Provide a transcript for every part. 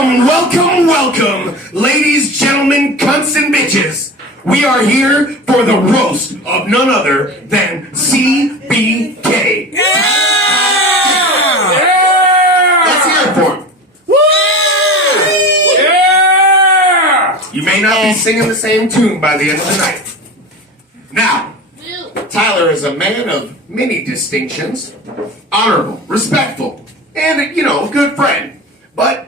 Welcome, ladies, gentlemen, cunts, and bitches. We are here for the roast of none other than CBK. Yeah! Let's hear it for him. Woo! Yeah! You may not be singing the same tune by the end of the night. Now, Tyler is a man of many distinctions, honorable, respectful, and, a good friend. But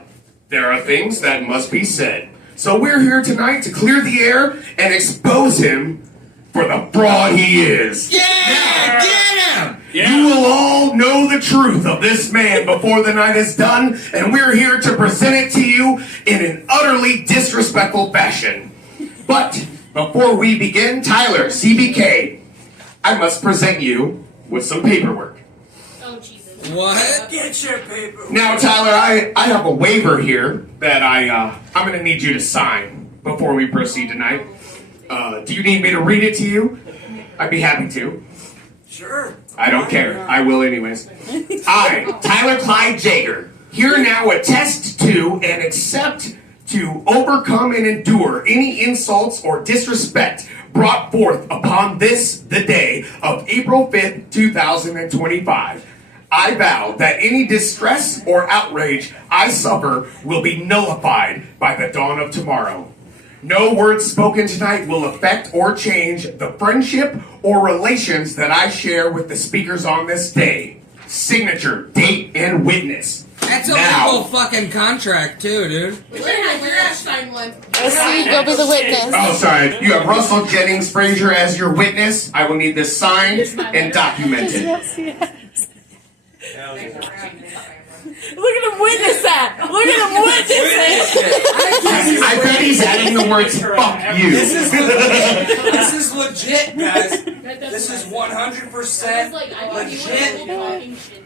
there are things that must be said. So we're here tonight to clear the air and expose him for the fraud he is. Yeah, get him! Yeah. You will all know the truth of this man before the night is done, and we're here to present it to you in an utterly disrespectful fashion. But before we begin, Tyler, CBK, I must present you with some paperwork. Oh, Jesus. What? Get your paper. Now, Tyler, I have a waiver here that I'm going to need you to sign before we proceed tonight. Do you need me to read it to you? I'd be happy to. Sure. I don't care. I will anyways. I, Tyler Clyde Jager, here now attest to and accept to overcome and endure any insults or disrespect brought forth upon this, the day of April 5th, 2025. I vow that any distress or outrage I suffer will be nullified by the dawn of tomorrow. No words spoken tonight will affect or change the friendship or relations that I share with the speakers on this day. Signature, date, and witness. That's a legal fucking contract too, dude. We're gonna sign one. Let's see, go be the witness. Oh, sorry. You have Russell Jennings Frazier as your witness. I will need this signed and documented. Yes. Look at him witness that. Look at him witness it. I bet he's adding the words "fuck you." This is legit, guys. This is 100% legit.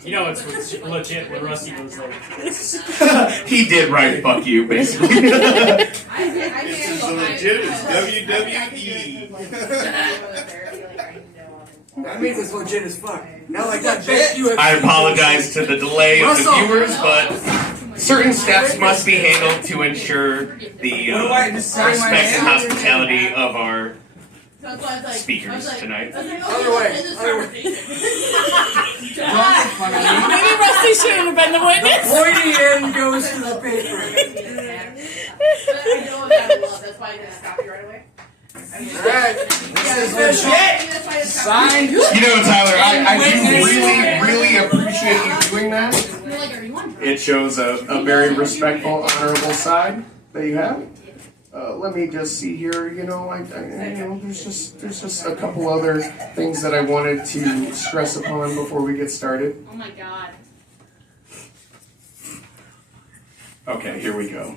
You know it's legit when Rusty goes like this. He did write "fuck you," basically. This is legit as WWE. That means it's legit as fuck. Now like that bit you have. I apologize to the delay of the viewers, but certain steps must be handled to ensure the respect and hospitality of our speakers tonight. Other way. Maybe Rusty shouldn't have been the witness. Pointy end goes to the paper. That's why I didn't stop you right away. Alright, this is legit. Signed. You know, Tyler, I do really appreciate you doing that. It shows a very respectful, honorable side that you have. Let me just see here. There's just a couple other things that I wanted to stress upon before we get started. Oh my God. Okay, here we go.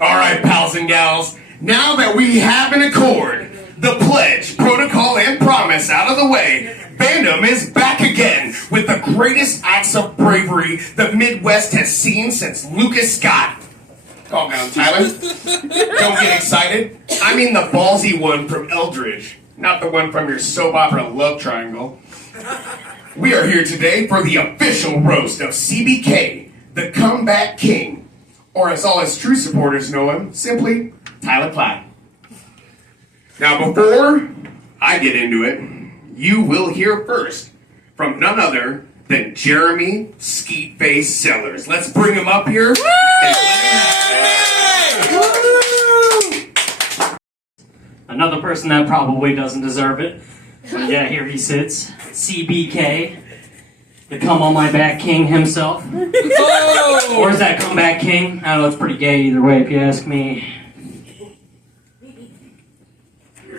All right, pals and gals. Now that we have an accord, the pledge, protocol, and promise out of the way, Vandom is back again with the greatest acts of bravery the Midwest has seen since Lucas Scott. Calm down, Tyler. Don't get excited. I mean the ballsy one from Eldridge, not the one from your soap opera love triangle. We are here today for the official roast of CBK, the comeback king, or as all his true supporters know him, simply Tyler Clyde. Now, before I get into it, you will hear first from none other than Jeremy Skeetface Sellers. Let's bring him up here. Another person that probably doesn't deserve it. But yeah, here he sits. CBK. The come on my back king himself. Oh! Or is that comeback king? I don't know, it's pretty gay either way if you ask me.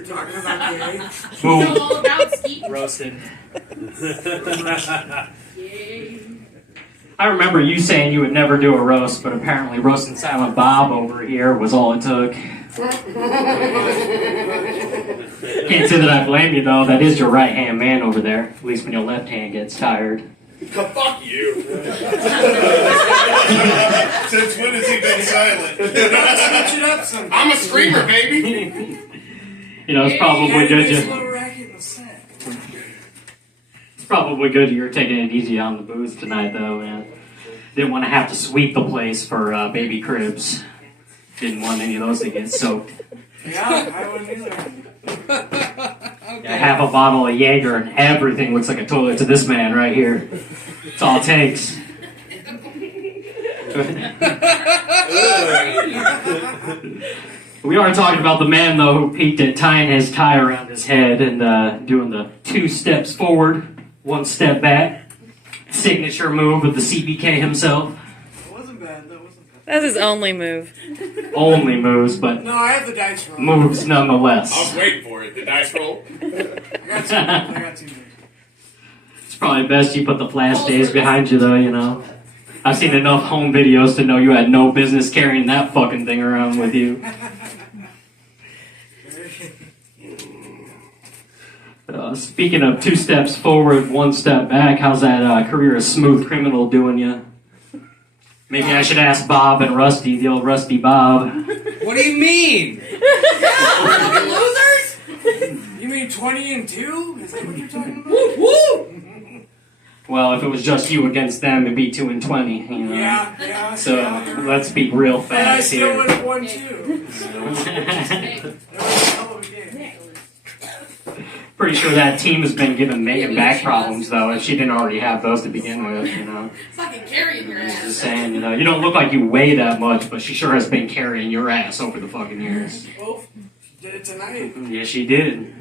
Talking about gay. Boom. All about Steve. Roasted. I remember you saying you would never do a roast, but apparently roasting Silent Bob over here was all it took. Can't say that I blame you though, that is your right hand man over there, at least when your left hand gets tired. Fuck you. Since when has he been silent? Switch it up sometime. I'm a screamer, baby. It's probably good It's probably good you're taking it easy on the booze tonight though, man. Didn't want to have to sweep the place for baby cribs. Didn't want any of those to get soaked. Yeah, I wouldn't either. I have a bottle of Jaeger and everything looks like a toilet to this man right here. That's all it takes. We are talking about the man, though, who peaked at tying his tie around his head and doing the 2 steps forward, 1 step back. Signature move of the CBK himself. It wasn't bad. That wasn't bad. That's his only move. Only moves, but No, I have the dice roll. moves I was nonetheless. waiting for it. The dice roll. I got 2 moves. I got 2 moves. It's probably best you put the flash days behind you, though, you know. I've seen enough home videos to know you had no business carrying that fucking thing around with you. Speaking of 2 steps forward, 1 step back, how's that career of smooth criminal doing you? Maybe I should ask Bob and Rusty, the old Rusty Bob. What do you mean? Losers? You mean 20 and 2? Is that what you're talking about? Woo woo! Well, if it was just you against them, it'd be 2 and 20, you know. Yeah. So yeah. let's be real But I facts still here. would have won 2. So. That was a hell of a game. Pretty sure that team has been giving Megan back problems, though, if she didn't already have those to begin with, you know. Fucking carrying your ass. Just saying, you know, you don't look like you weigh that much, but she sure has been carrying your ass over the fucking years. Well, she did it tonight. Yes, she did.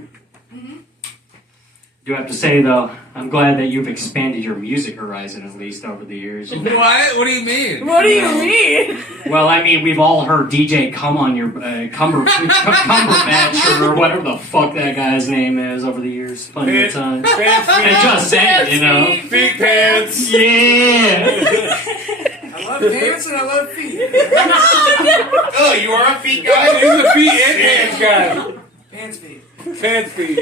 Do have to say, though, I'm glad that you've expanded your music horizon at least over the years. What? What do you mean? What do you mean? Well, I mean, we've all heard DJ come on your Cumberbatch or whatever the fuck that guy's name is over the years, plenty of times. And just saying, you know. Big pants. Yeah. I love pants and I love feet. Oh, you are a feet guy? He's a feet and hands guy. Pants feet. Pants feet.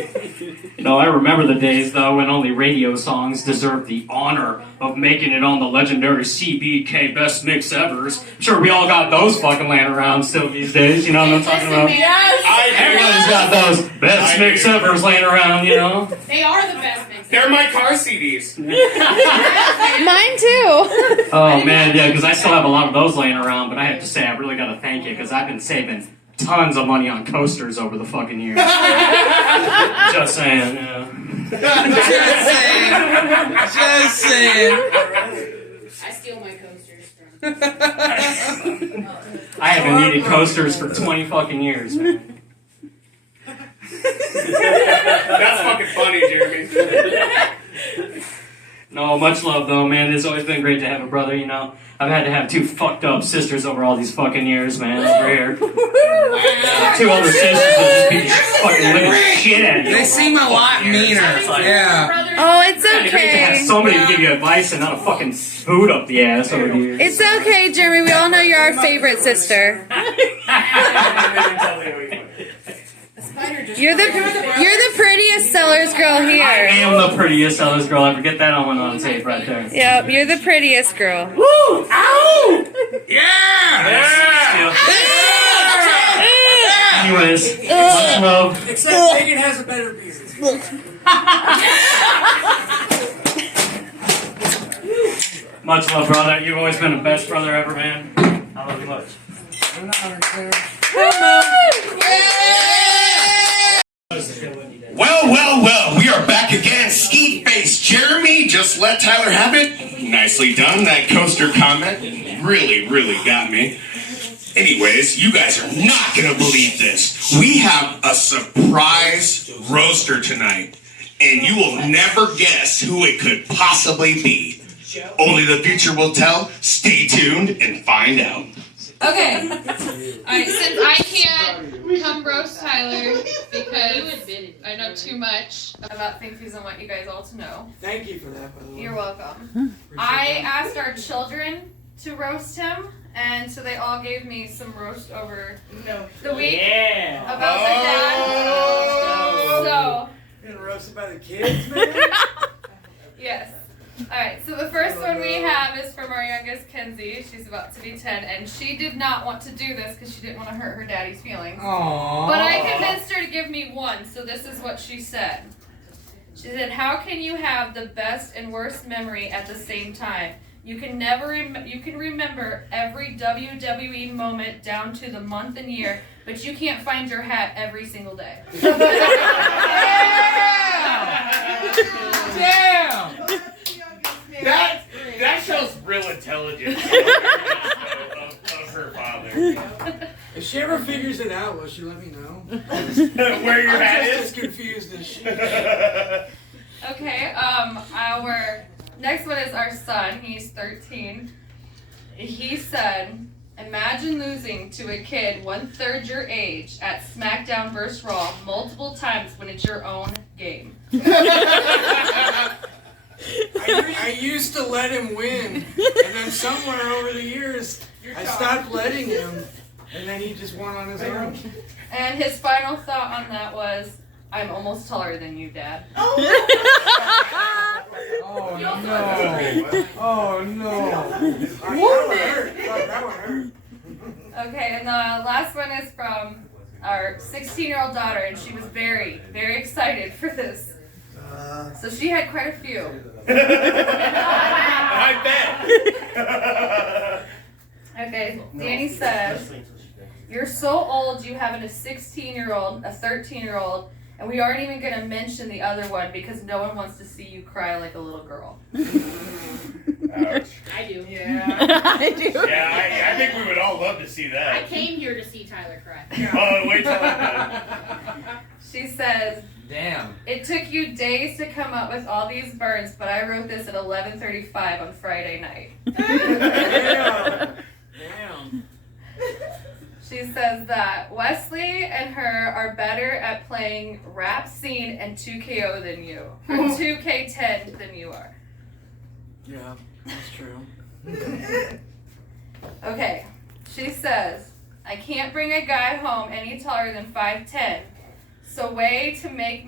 You know, I remember the days, though, when only radio songs deserved the honor of making it on the legendary CBK Best Mix Evers. Sure, we all got those fucking laying around still these days, you know what I'm talking about? Yes! Everybody's got those Best Mix Evers laying around, you know? They are the best mixers. They're my car CDs. Mine too. Oh, man, yeah, because I still have a lot of those laying around, but I have to say, I really got to thank you, because I've been saving tons of money on coasters over the fucking years. Just saying, yeah. Just saying. I steal my coasters from. I haven't needed coasters for 20 fucking years, man. That's fucking funny, Jeremy. No, much love though, man. It's always been great to have a brother, you know. I've had to have 2 fucked up sisters over all these fucking years, man, over here. 2 older sisters that just be fucking living shit at you. They seem a lot meaner. It's like, Yeah. Brothers. Oh, it's It's great to have okay. somebody to give you advice and not a fucking boot up the ass over the years. It's okay, Jeremy. We all know you're our favorite sister. You're the prettiest Sellers girl I here. am the prettiest Sellers girl ever. Get that on tape right there. Yep, you're the prettiest girl. Woo! Ow! Yeah. Anyways, much love. Except Megan has a better beard. Much love, brother. You've always been the best brother ever, man. I love you much. I'm not understanding. Well, we are back again. Skeet Face Jeremy, just let Tyler have it. Nicely done. That coaster comment really got me. Anyways, you guys are not going to believe this. We have a surprise roaster tonight, and you will never guess who it could possibly be. Only the future will tell. Stay tuned and find out. Okay. Alright, since I can't come roast Tyler because I know too much about things he doesn't want you guys all to know. Thank you for that, by the way. You're welcome. I asked our children to roast him, and so they all gave me some roast over the week about their dad. So, You're getting roasted by the kids, man? yes. Alright, so the first one we have is from our youngest, Kenzie. She's about to be 10, and she did not want to do this because she didn't want to hurt her daddy's feelings. Aww. But I convinced her to give me one, so this is what she said. She said, "How can you have the best and worst memory at the same time? You can remember every WWE moment down to the month and year, but you can't find your hat every single day. Damn! That shows real intelligence of her father. If she ever figures it out, will she let me know? Where your hat I'm just is? as confused as she. Okay, our next one is our son. He's 13. He said, imagine losing to a kid 1/3 your age at SmackDown vs. Raw multiple times when it's your own game. I used to let him win, and then somewhere over the years, I stopped letting him, and then he just won on his own. And his final thought on that was, I'm almost taller than you, Dad. Oh no! Oh no! That one hurt. That one hurt. Okay, and the last one is from our 16-year-old daughter, and she was very, very excited for this. So she had quite a few. I bet. Okay, Danny says, you're so old you have a 16-year-old, a 13-year-old, and we aren't even going to mention the other one because no one wants to see you cry like a little girl. Ouch. I do. Yeah. I do. Yeah, I think we would all love to see I that. came here to see Tyler cry. Oh, wait till I'm done. She says, Damn. it took you days to come up with all these burns, but I wrote this at 11:35 on Friday night. Damn. She says that Wesley and her are better at playing Rap Scene and 2KO than you. Or 2K10 than you are. Yeah, that's true. Okay. She says, I can't bring a guy home any taller than 5'10". So way to make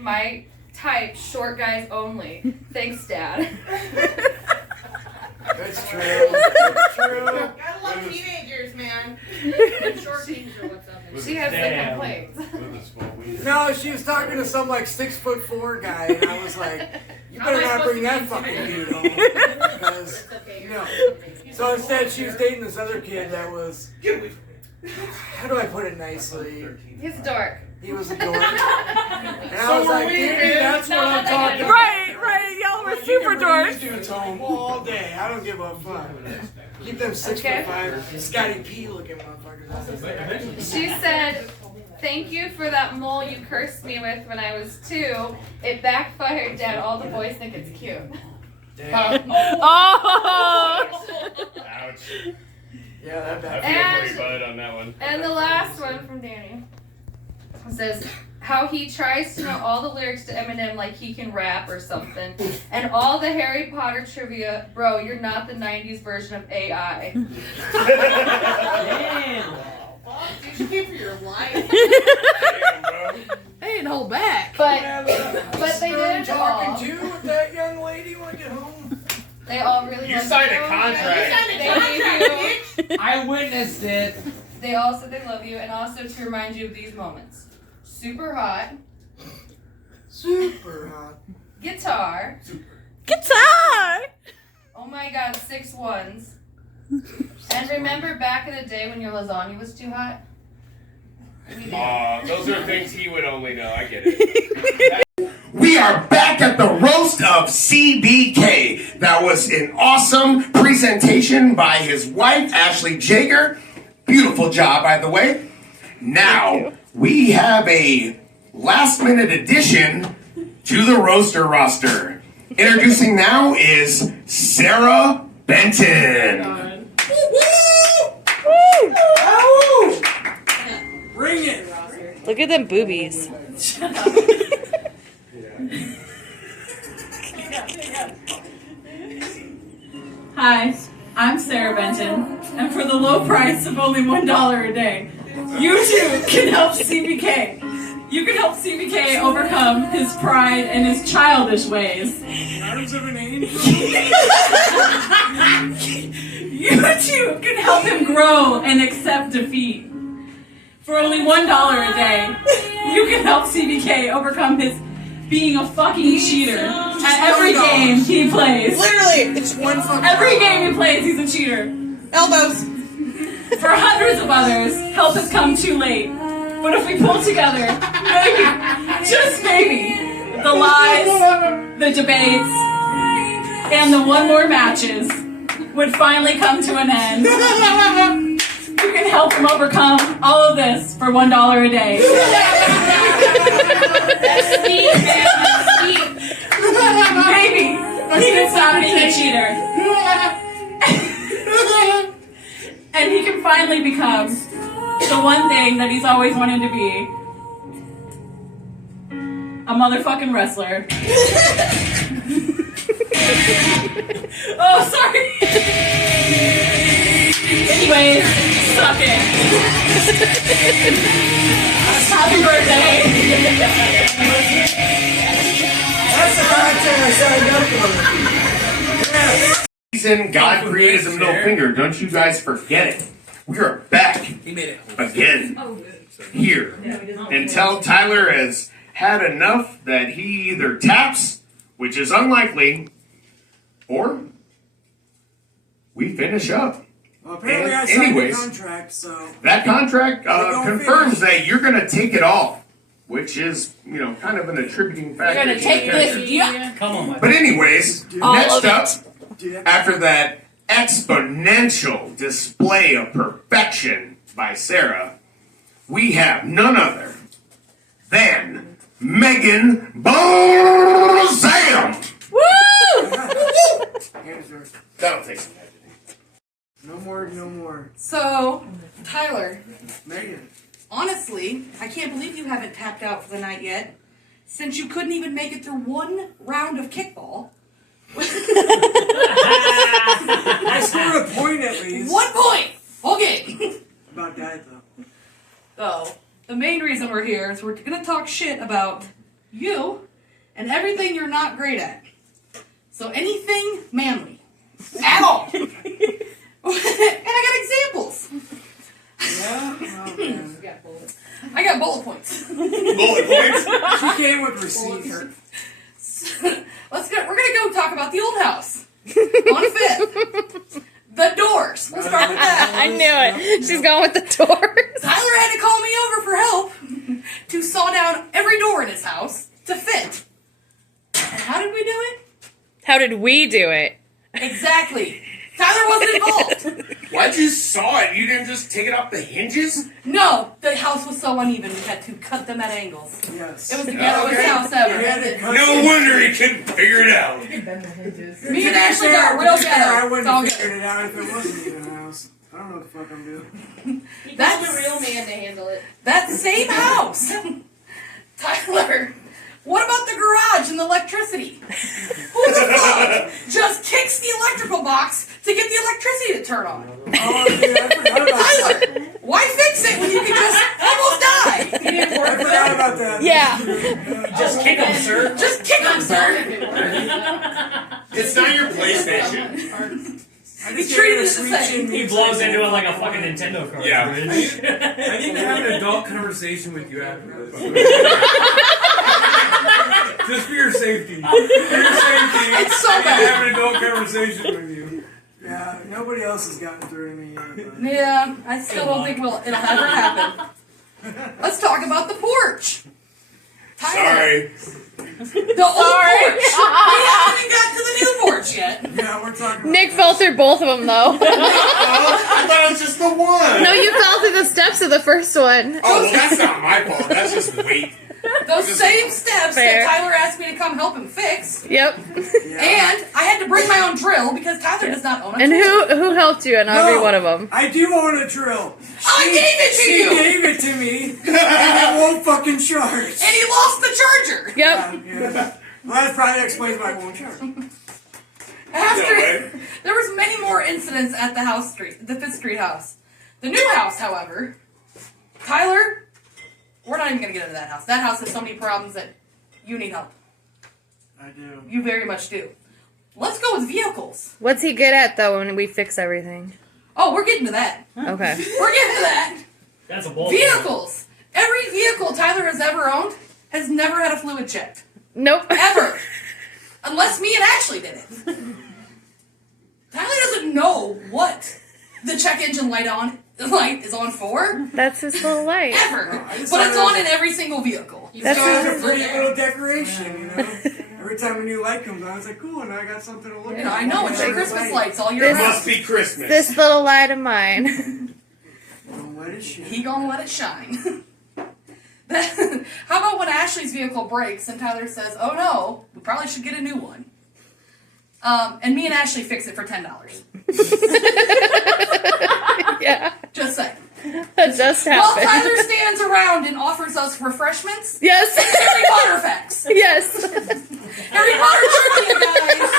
my type short guys only. Thanks, Dad. That's true. That's true. Gotta love teenagers, man. Short teens are what's up. She has some complaints. No, she was talking to some like 6'4" guy, and I was like, "You better not bring that fucking dude home," because you know. So instead, she was dating this other kid that was. How do I put it nicely? He's dark. He was a dork. And I was like, "Dude, that's what I'm talking about." Right, y'all were super These dorks. dudes home all day. I don't give a fuck. Keep them 6'5", Scotty P looking motherfuckers out there. She said, thank you for that mole you cursed me with when I was 2. It backfired, Dad. All the boys think it's cute. Damn. Oh! Ouch. Yeah, that I bad. feel And- pretty bad on that one. And the last one from Danny says how he tries to know all the lyrics to Eminem like he can rap or something, and all the Harry Potter trivia. Bro, you're not the 90s version of AI. Damn. You should pay for your life. Damn, bro. They didn't hold back. But they Stern did all. talking to with that young lady when I get home. They all really. You loved signed a you. contract. I witnessed it. They all said they love you, and also to remind you of these moments: super hot, Super hot. guitar. Guitar! Oh my God, 6 ones. And remember back in the day when your lasagna was too hot? Those are things he would only know. I get it. We are back at the roast of CBK. That was an awesome presentation by his wife, Ashley Jager. Beautiful job, by the way. Now, we have a last-minute addition to the roaster roster. Introducing now is Sarah Benton. Bring it. Look at them boobies. Hi, I'm Sarah Benton, and for the low price of only $1 a day, you too can help CBK. You can help CBK overcome his pride and his childish ways. Arms of an angel. You too can help him grow and accept defeat. For only $1 a day, you can help CBK overcome his being a fucking cheater at every game game he plays. Literally, it's one fucking. Every game he plays, he's a cheater. Elbows. For hundreds of others, help has come too late. But if we pull together, maybe, just maybe, the lies, the debates, and the one more matches would finally come to an end. You can help him overcome all of this for $1 a day. That's steep, man. That's steep. Maybe he can stop being a cheater. And he can finally become the one thing that he's always wanted to be. A motherfucking wrestler. Oh, sorry. Anyways, suck it. Happy birthday. That's the content I signed up for. Yes. Reason God created the middle finger, don't you guys forget it. We are back again here until Tyler has had enough that he either taps, which is unlikely, or we finish up. Well, apparently I And signed anyways, a contract, so. That contract don't confirms finish. that you're going to take it all, which is, kind of an attributing factor. You're gonna take this. Yeah. Come on, my But anyways, All next of up, Dude, after that exponential display of perfection by Sarah, we have none other than Megan Bozam! here's yours. That'll take some editing. No more. So, Tyler, Megan. honestly, I can't believe you haven't tapped out for the night yet, since you couldn't even make it through one round of kickball. I scored a point at least. 1 point! Okay. About that, though. So, the main reason we're here is we're going to talk shit about you and everything you're not great at. So, anything manly. At all. And I got examples. Yeah? Oh, man. I got bullet points. Bullet points? She came with receipts. We're gonna go talk about the old house. On 5th. The doors. We'll start with that. I knew it. She's going with the doors. Tyler had to call me over for help to saw down every door in his house to fit. And how did we do it? How did we do it? Exactly. Tyler wasn't involved. Why'd you saw it? You didn't just take it off the hinges? No, the house was so uneven we had to cut them at angles. Yes. It was the ghettoest house ever. We had to cut No wonder he couldn't figure it out. Me and Ashley got real I ghetto. wouldn't It's all have good. figured it out if it wasn't even a house. I don't know what the fuck I'm doing. That's the real man to handle it. That same house. Tyler, what about the garage and the electricity? Who the fuck just kicks the electrical box to get the electricity to turn on? Oh, dude, I forgot about that. Tyler, why fix it when you can just almost die? I forgot about that. Yeah. Just kick him, sir. Just kick him, sir. It's not your PlayStation. I He just treated gave it a the sweet same. chin He mix. blows into it like a fucking Nintendo card. Yeah. I need to have an adult conversation with you after this. Just for your safety. For your safety. It's so I need to bad. have an adult conversation with you. Yeah, nobody else has gotten through to me yet. But. Yeah, I still don't think it'll ever happen. Let's talk about the porch. Tyler, Sorry. the old porch. We haven't even got to the new porch yet. Yeah, we're talking about Nick fell through both of them, though. I thought it was just the one. No, you fell through the steps of the first one. Oh, well, that's not my fault. That's just weight. Those same steps Fair. that Tyler asked me to come help him fix. Yep. And I had to bring my own drill because Tyler does not own a And drill. who helped you in every one of them? I do own a drill. I gave it to She you! gave it to me, and it won't fucking charge. And he lost the charger! Yep. Yeah. Well, that probably explains why it won't charge. After, there was many more incidents at the the 5th Street house. The new house, however, Tyler, we're not even going to get into that house. That house has so many problems that you need help. I do. You very much do. Let's go with vehicles. What's he good at, though, when we fix everything? Oh, we're getting to that. Okay. We're getting to that. That's a bull. Vehicles. Every vehicle Tyler has ever owned has never had a fluid checked. Nope. Ever. Unless me and Ashley did it. Tyler doesn't know what the check engine light is on for. That's his little light. Ever. But it's on in every single vehicle. That's a pretty little decoration, you know? Every time a new light comes on, it's like, cool, and I got something to look at. I know, it's your Christmas lights all year It round. must be Christmas. This little light of mine. Don't let it shine. He gonna let it shine. How about when Ashley's vehicle breaks and Tyler says, "Oh no, we probably should get a new one." And me and Ashley fix it for $10. Yeah. Just saying. That just While happened. Tyler stands around and offers us refreshments. Yes. And Harry Potter facts. Yes. Harry Potter trivia, guys.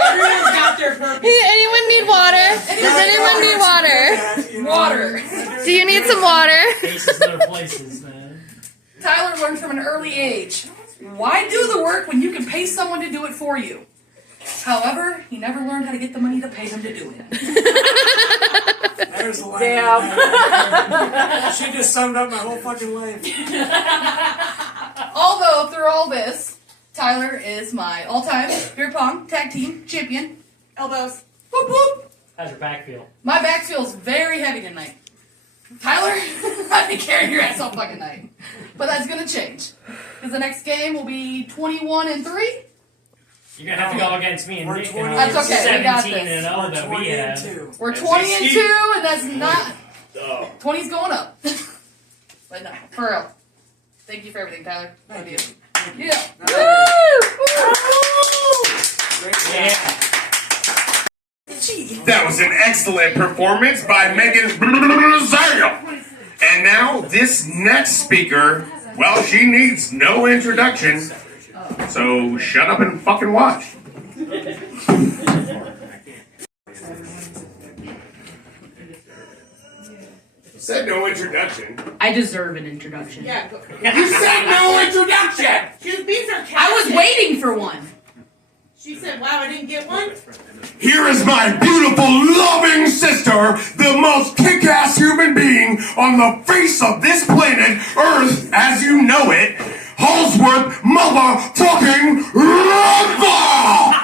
Everyone's got their purpose. Hey, anyone need water? Does anyone need water? Water. Do you need some water? Faces in their places, man. Tyler learned from an early age. Why do the work when you can pay someone to do it for you? However, he never learned how to get the money to pay them to do it. There's the line. Damn. She just summed up my whole fucking life. Although, through all this, Tyler is my all-time beer pong tag team champion. Elbows. Whoop whoop. How's your back feel? My back feels very heavy tonight. Tyler, I've been carrying your ass all fucking night. But that's gonna change. Because the next game will be 21-3. You're gonna have to go against me and We're Nick. 20 That's okay, we got 17 this. and 0 that we have. 22. We're 20-2, and that's not... Oh. 20's going up. But no, for real. Thank you for everything, Tyler. Love you. Yeah. Yeah. That was an excellent performance by Megan Saga. And now, this next speaker, well, she needs no introduction. So shut up and fucking watch. Said no introduction. I deserve an introduction. Yeah. You said no introduction! She was being sarcastic. I was waiting for one. She said, wow, I didn't get one. Here is my beautiful, loving sister, the most kick-ass human being on the face of this planet, Earth, as you know it, Holsworth motherfucking Rockwell!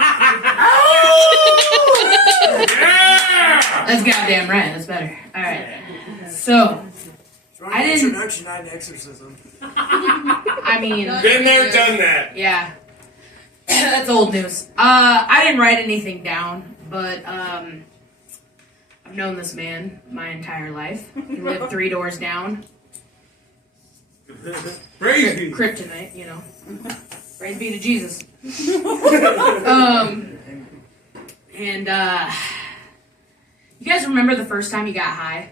Yeah! That's goddamn right. That's better. All right. So, I didn't. Introduction, not an exorcism. I mean, Been there, done that. yeah. That's old news. I didn't write anything down, but I've known this man my entire life. He lived 3 doors down. Crazy. Kryptonite, you know. Praise be to Jesus. And you guys remember the first time you got high?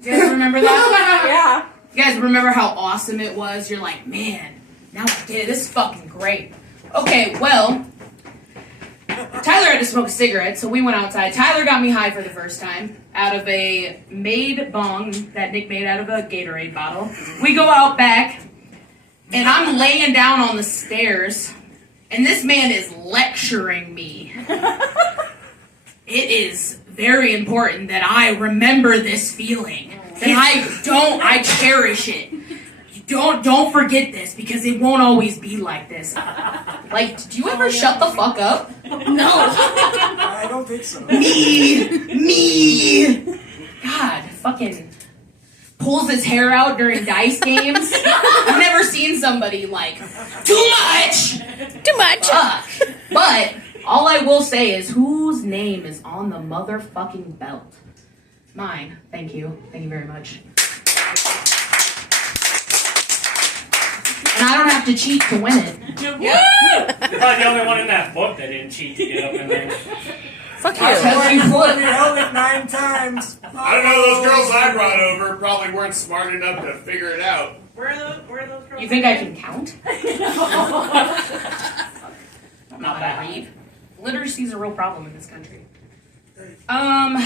You guys remember that? Yeah. You guys remember how awesome it was? You're like, man, now I get it. This is fucking great. Okay, well, Tyler had to smoke a cigarette, so we went outside. Tyler got me high for the first time out of a made bong that Nick made out of a Gatorade bottle. We go out back, and I'm laying down on the stairs, and this man is lecturing me. It is very important that I remember this feeling. That I cherish it. Don't forget this, because it won't always be like this. Like, did you ever shut the fuck up? No. I don't think so. Me. God, fucking pulls his hair out during dice games. I've never seen somebody like, too much. Too much. Fuck. But all I will say is, whose name is on the motherfucking belt? Mine. Thank you. Thank you very much. And I don't have to cheat to win it. You're probably the only one in that book that didn't cheat to get up in there. Fuck I'll you. tell you You what. held it 9 times. I don't know, those girls I brought over probably weren't smart enough to figure it out. Where are those girls? You think I can count? Not that read. Literacy is a real problem in this country. I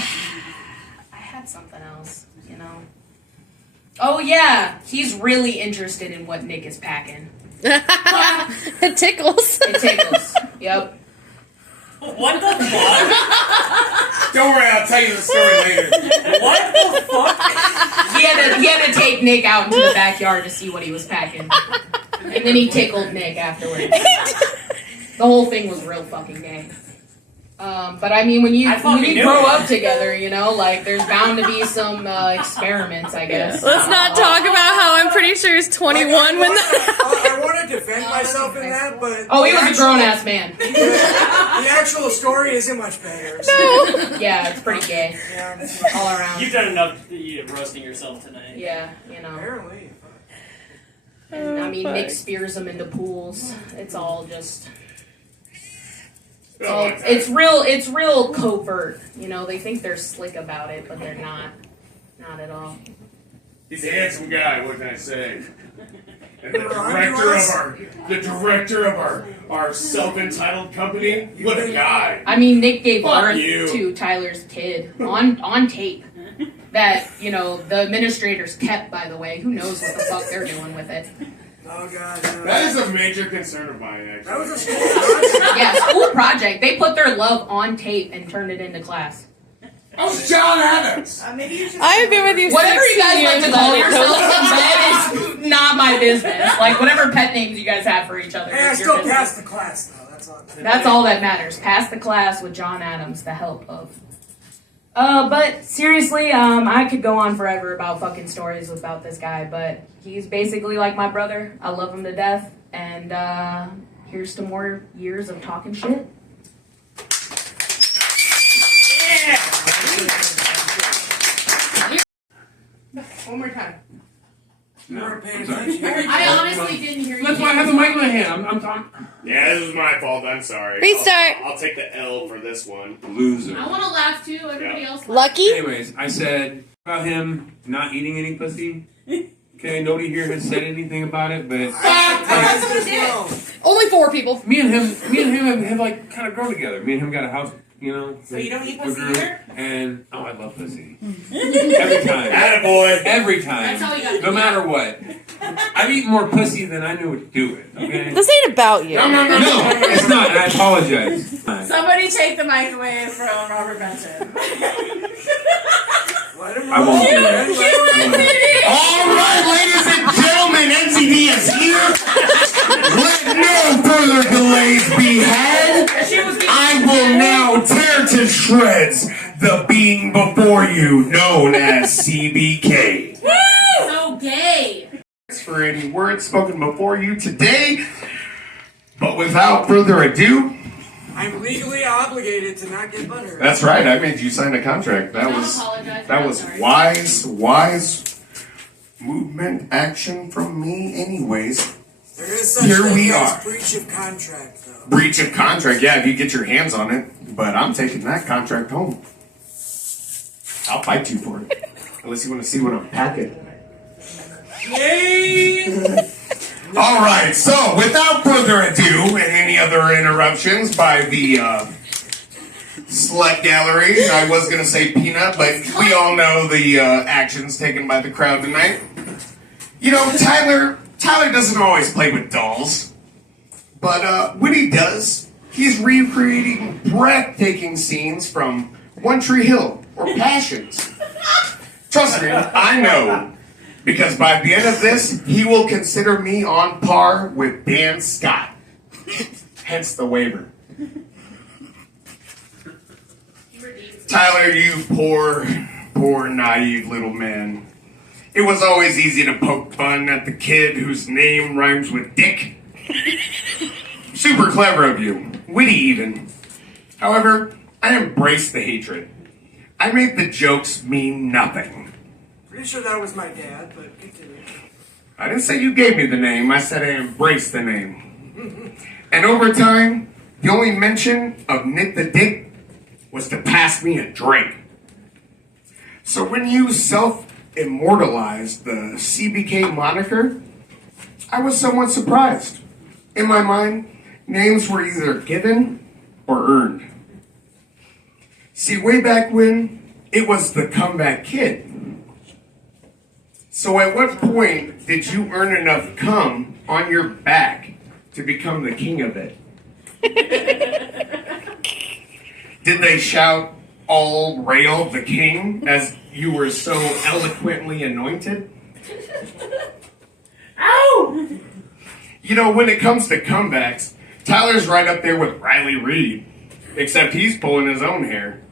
had something else, you know. Oh yeah, he's really interested in what Nick is packing. It tickles. It tickles. Yep. What the fuck? Don't worry, I'll tell you the story later. What the fuck? He had to take Nick out into the backyard to see what he was packing. And then he tickled Nick afterwards. The whole thing was real fucking gay. But I mean, when you grow up together, you know, like there's bound to be some experiments, I guess. Let's not talk about how I'm pretty sure he's 21 when I want to defend myself in that, but he was a grown ass man. The actual story isn't much better. No. Yeah, it's pretty gay. Yeah. All around. You've done enough roasting yourself tonight. Yeah, you know. Apparently. And, I mean, fuck. Nick spears them into pools. It's all just. It's real covert. You know, they think they're slick about it, but they're not. Not at all. He's a handsome guy, what can I say? And the director of our self-entitled company, what a guy. I mean, Nick gave Fuck birth you. to Tyler's kid on tape. That, you know, the administrators kept, by the way. Who knows what the fuck they're doing with it. Oh, God. No. That is a major concern of mine, actually. That was a school project. Yeah, school project. They put their love on tape and turned it into class. That was John Adams. Maybe you should. I've been with you Whatever 16 you guys years like to and call I yourselves don't know. is not my business. Like, whatever pet names you guys have for each other. Hey, I is your still business. passed the class, though. That's all. That's all that matters. Pass the class with John Adams, the help of. But seriously, I could go on forever about fucking stories about this guy, but he's basically like my brother. I love him to death, and here's to more years of talking shit. One more time. You weren't paying attention. I honestly didn't hear you. That's why I have the mic in my hand. I'm talking. Yeah, this is my fault. I'm sorry. Restart. I'll take the L for this one. Loser. I want to laugh too. Everybody else. Lucky? Anyways, I said about him not eating any pussy. Okay, nobody here has said anything about it, but Only 4 people. me and him have like kind of grown together. Me and him got a house, you know. So you don't eat we pussy grew, either? And I love pussy. Every time. Attaboy. Every time. That's how you got to No do matter what. I've eaten more pussy than I knew what to do with. Okay. This ain't about you. No, it's not. And I apologize. Somebody take the mic away from Robert Benson. I won't do that. All right, ladies and gentlemen, NCD is here. Let no further delays be had. I will now tear to shreds the being before you, known as CBK. So gay. Thanks for any words spoken before you today. But without further ado, I'm legally obligated to not get butthurt. that's right. I made you sign a contract. That was wise movement action from me, anyways. There is such Here thing we as are. breach of contract, though. Breach of contract, yeah, if you get your hands on it. But I'm taking that contract home. I'll fight you for it. Unless you want to see what I'm packing. Yay! All right, so without further ado, and any other interruptions by the slut gallery, I was going to say Peanut, but we all know the actions taken by the crowd tonight. You know, Tyler doesn't always play with dolls, but when he does, he's recreating breathtaking scenes from One Tree Hill or Passions. Trust me, I know. Because by the end of this, he will consider me on par with Dan Scott. Hence the waiver. Tyler, you poor naive little man. It was always easy to poke fun at the kid whose name rhymes with dick. Super clever of you. Witty even. However, I embraced the hatred. I made the jokes mean nothing. Pretty sure that was my dad, but continue. I didn't say you gave me the name, I said I embraced the name. And over time, the only mention of Nick the Dick was to pass me a drink. So when you self-immortalized the CBK moniker, I was somewhat surprised. In my mind, names were either given or earned. See, way back when, it was the comeback kid. So at what point did you earn enough cum on your back to become the king of it? Did they shout, "All rail the king," as you were so eloquently anointed? Ow! You know, when it comes to comebacks, Tyler's right up there with Riley Reid, except he's pulling his own hair.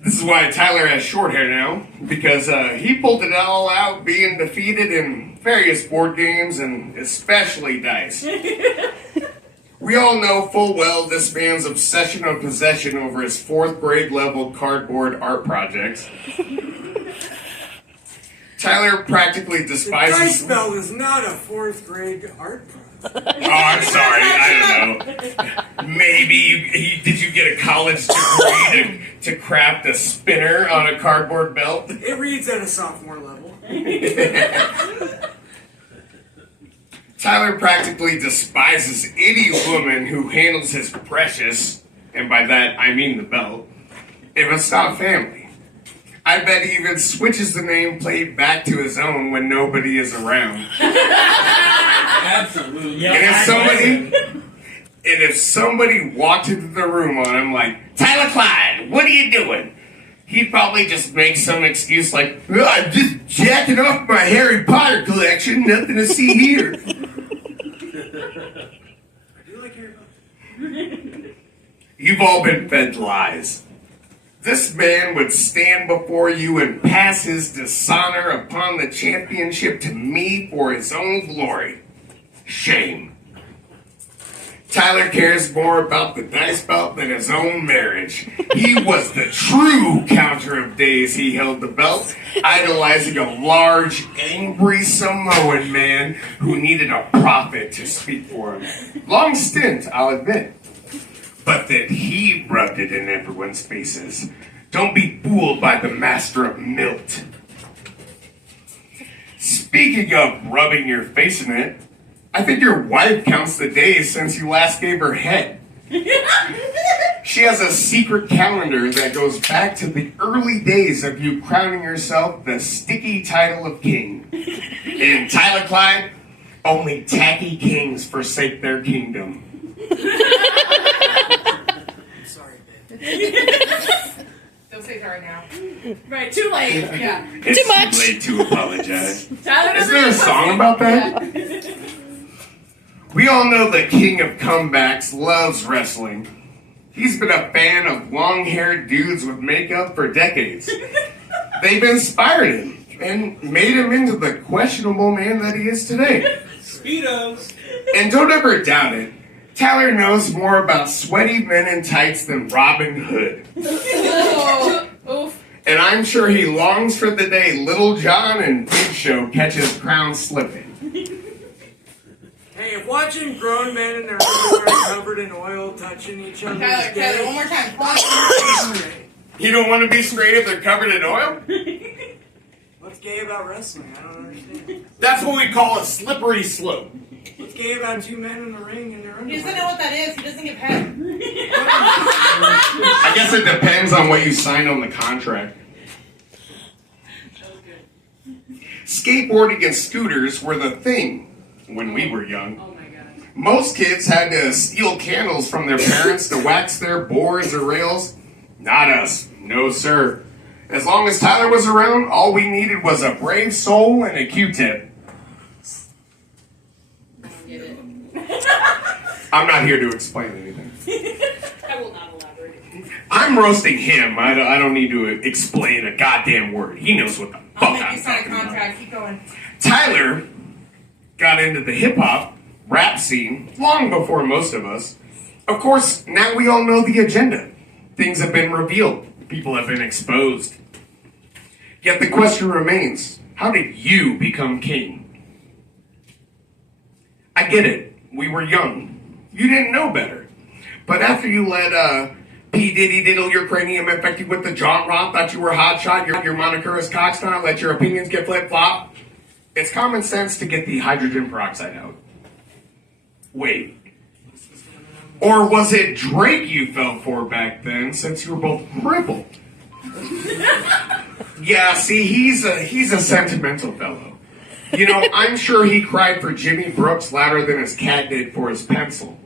This is why Tyler has short hair now, because he pulled it all out being defeated in various board games and especially dice. We all know full well this man's obsession of possession over his 4th grade level cardboard art projects. Tyler practically despises... The dice belt is not a 4th grade art project. Oh, I'm sorry. I don't know. Maybe did you get a college degree to craft a spinner on a cardboard belt? It reads at a sophomore level. Tyler practically despises any woman who handles his precious, and by that I mean the belt, if it's not family. I bet he even switches the nameplate back to his own when nobody is around. Absolutely. And if somebody walked into the room on him like, Tyler Clyde, what are you doing? He'd probably just make some excuse like, oh, I'm just jacking off my Harry Potter collection, nothing to see here. I do like Harry Potter. You've all been fed lies. This man would stand before you and pass his dishonor upon the championship to me for his own glory. Shame. Tyler cares more about the dice belt than his own marriage. He was the true counter of days he held the belt, idolizing a large, angry Samoan man who needed a prophet to speak for him. Long stint, I'll admit. But that he rubbed it in everyone's faces. Don't be fooled by the master of Milt. Speaking of rubbing your face in it, I think your wife counts the days since you last gave her head. She has a secret calendar that goes back to the early days of you crowning yourself the sticky title of king. In Tyler Clyde, only tacky kings forsake their kingdom. I'm sorry, babe. Don't say sorry now. Right, too late. Yeah. It's Too much. too late to apologize. Tyler Is there a song about that? Yeah. We all know the king of comebacks loves wrestling. He's been a fan of long-haired dudes with makeup for decades. They've inspired him and made him into the questionable man that he is today. Speedos. And don't ever doubt it, Tyler knows more about sweaty men in tights than Robin Hood. Oof. And I'm sure he longs for the day Little John and Big Show catch his crown slipping. Hey, if watching grown men in their underwear covered in oil touching each other is Tyler, one more time. You don't want to be straight if they're covered in oil? What's gay about wrestling? I don't understand. That's what we call a slippery slope. What's gay about 2 men in the ring in their He underwear? doesn't know what that is. He doesn't get paid. I guess it depends on what you signed on the contract. Skateboarding and scooters were the thing when we were young. Oh my god. Most kids had to steal candles from their parents to wax their boards or rails. Not us. No, sir. As long as Tyler was around, all we needed was a brave soul and a Q-tip. I'm not here to explain anything. I will not elaborate. I'm roasting him. I don't need to explain a goddamn word. He knows what the fuck I'll make I'm you sign a talking about. contract. Keep going. Tyler got into the hip-hop rap scene long before most of us. Of course, now we all know the agenda. Things have been revealed. People have been exposed. Yet the question remains, how did you become king? I get it. We were young. You didn't know better. But after you let P. Diddy diddle your cranium, infect you with the John Roth, thought you were hotshot, your moniker is Cocksnot, let your opinions get flip-flop, it's common sense to get the hydrogen peroxide out. Wait. Or was it Drake you fell for back then, since you were both crippled? Yeah, see, he's a sentimental fellow. You know, I'm sure he cried for Jimmy Brooks louder than his cat did for his pencil.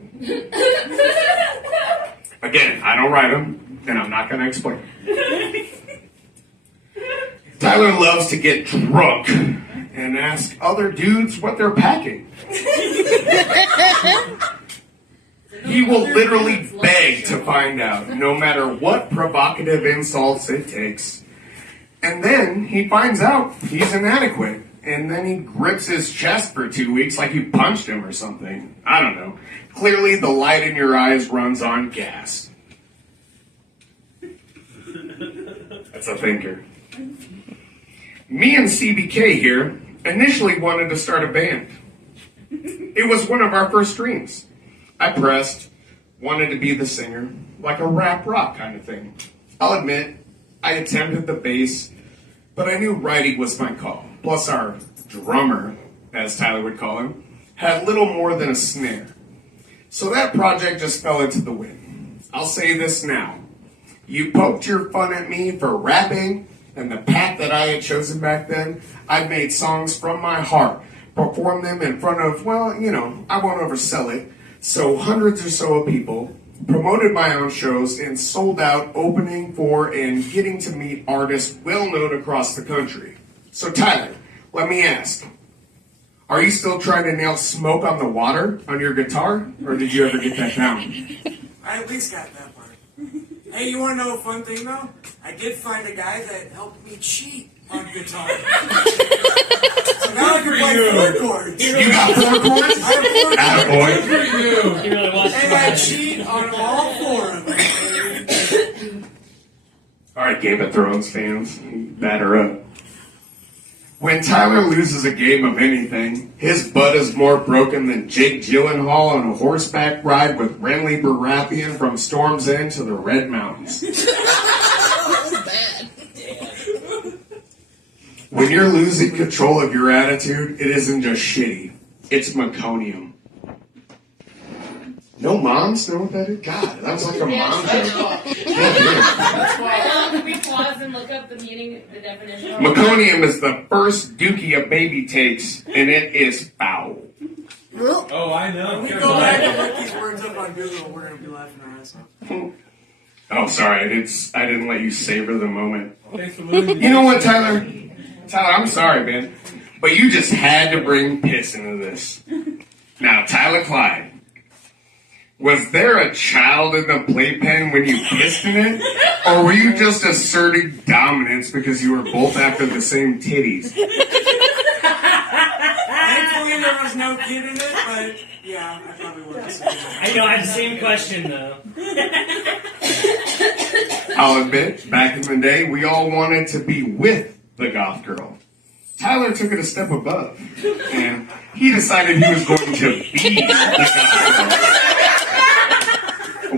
Again, I don't write them, and I'm not going to explain. Tyler loves to get drunk and ask other dudes what they're packing. He will literally beg to find out, no matter what provocative insults it takes. And then he finds out he's inadequate. And then he grips his chest for 2 weeks like you punched him or something. I don't know. Clearly the light in your eyes runs on gas. That's a thinker. Me and CBK here initially wanted to start a band. It was one of our first dreams. I pressed, wanted to be the singer, like a rap rock kind of thing. I'll admit, I attempted the bass, but I knew writing was my call. Plus our drummer, as Tyler would call him, had little more than a snare. So that project just fell into the wind. I'll say this now. You poked your fun at me for rapping, and the path that I had chosen back then, I made songs from my heart, performed them in front of, well, you know, I won't oversell it, so hundreds or so of people, promoted my own shows, and sold out opening for and getting to meet artists well known across the country. So Tyler, let me ask, are you still trying to nail Smoke on the Water on your guitar, or did you ever get that down? I at least got that part. Hey, you want to know a fun thing, though? I did find a guy that helped me cheat on guitar. So now I can play 4 chords. You got 4 chords? I have 4 chords. Attaboy. Good for you. He really wants And I cheat on all 4 of them. All right, Game of Thrones fans, batter up. When Tyler loses a game of anything, his butt is more broken than Jake Gyllenhaal on a horseback ride with Renly Baratheon from Storm's End to the Red Mountains. When you're losing control of your attitude, it isn't just shitty. It's meconium. No moms know what that is? God, that's like a mom joke. Can we pause and look up the meaning, the definition? Meconium is the first dookie a baby takes, and it is foul. Oh, I know. When we go back and look these words up on Google, we're going to be laughing our ass off. Oh, sorry, I didn't let you savor the moment. Thanks for moving. You know what, Tyler? Tyler, I'm sorry, man, but you just had to bring piss into this. Now, Tyler Clyde, was there a child in the playpen when you pissed in it? Or were you just asserting dominance because you were both after the same titties? Thankfully, there was no kid in it, but yeah, I probably would have said that. I know, I have the same question, though. I'll admit, back in the day, we all wanted to be with the goth girl. Tyler took it a step above, and he decided he was going to be the goth girl.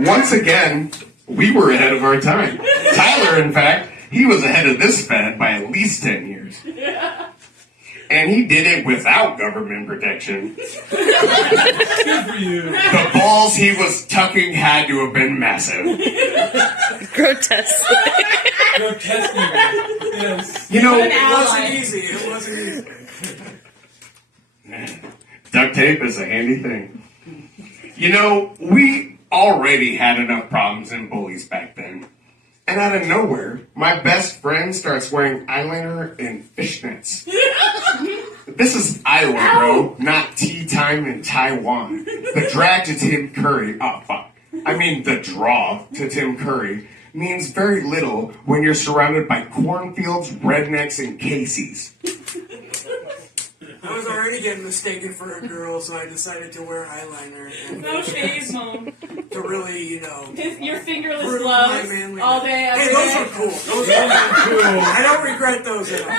Once again, we were ahead of our time. Tyler, in fact, he was ahead of this fad by at least 10 years. And he did it without government protection. Good for you. The balls he was tucking had to have been massive. Grotesque. Grotesque. Yes. You know, It wasn't easy. It wasn't easy. duct tape is a handy thing. You know, we already had enough problems and bullies back then. And out of nowhere, my best friend starts wearing eyeliner and fishnets. This is Iowa, bro, not tea time in Taiwan. The drag to Tim Curry, the draw to Tim Curry means very little when you're surrounded by cornfields, rednecks, and Casey's. I was already getting mistaken for a girl, so I decided to wear eyeliner. And No shades, Mom. to really, Your fingerless prove gloves my manliness. all day, every Hey, those day. were cool. Those were cool. I don't regret those at all.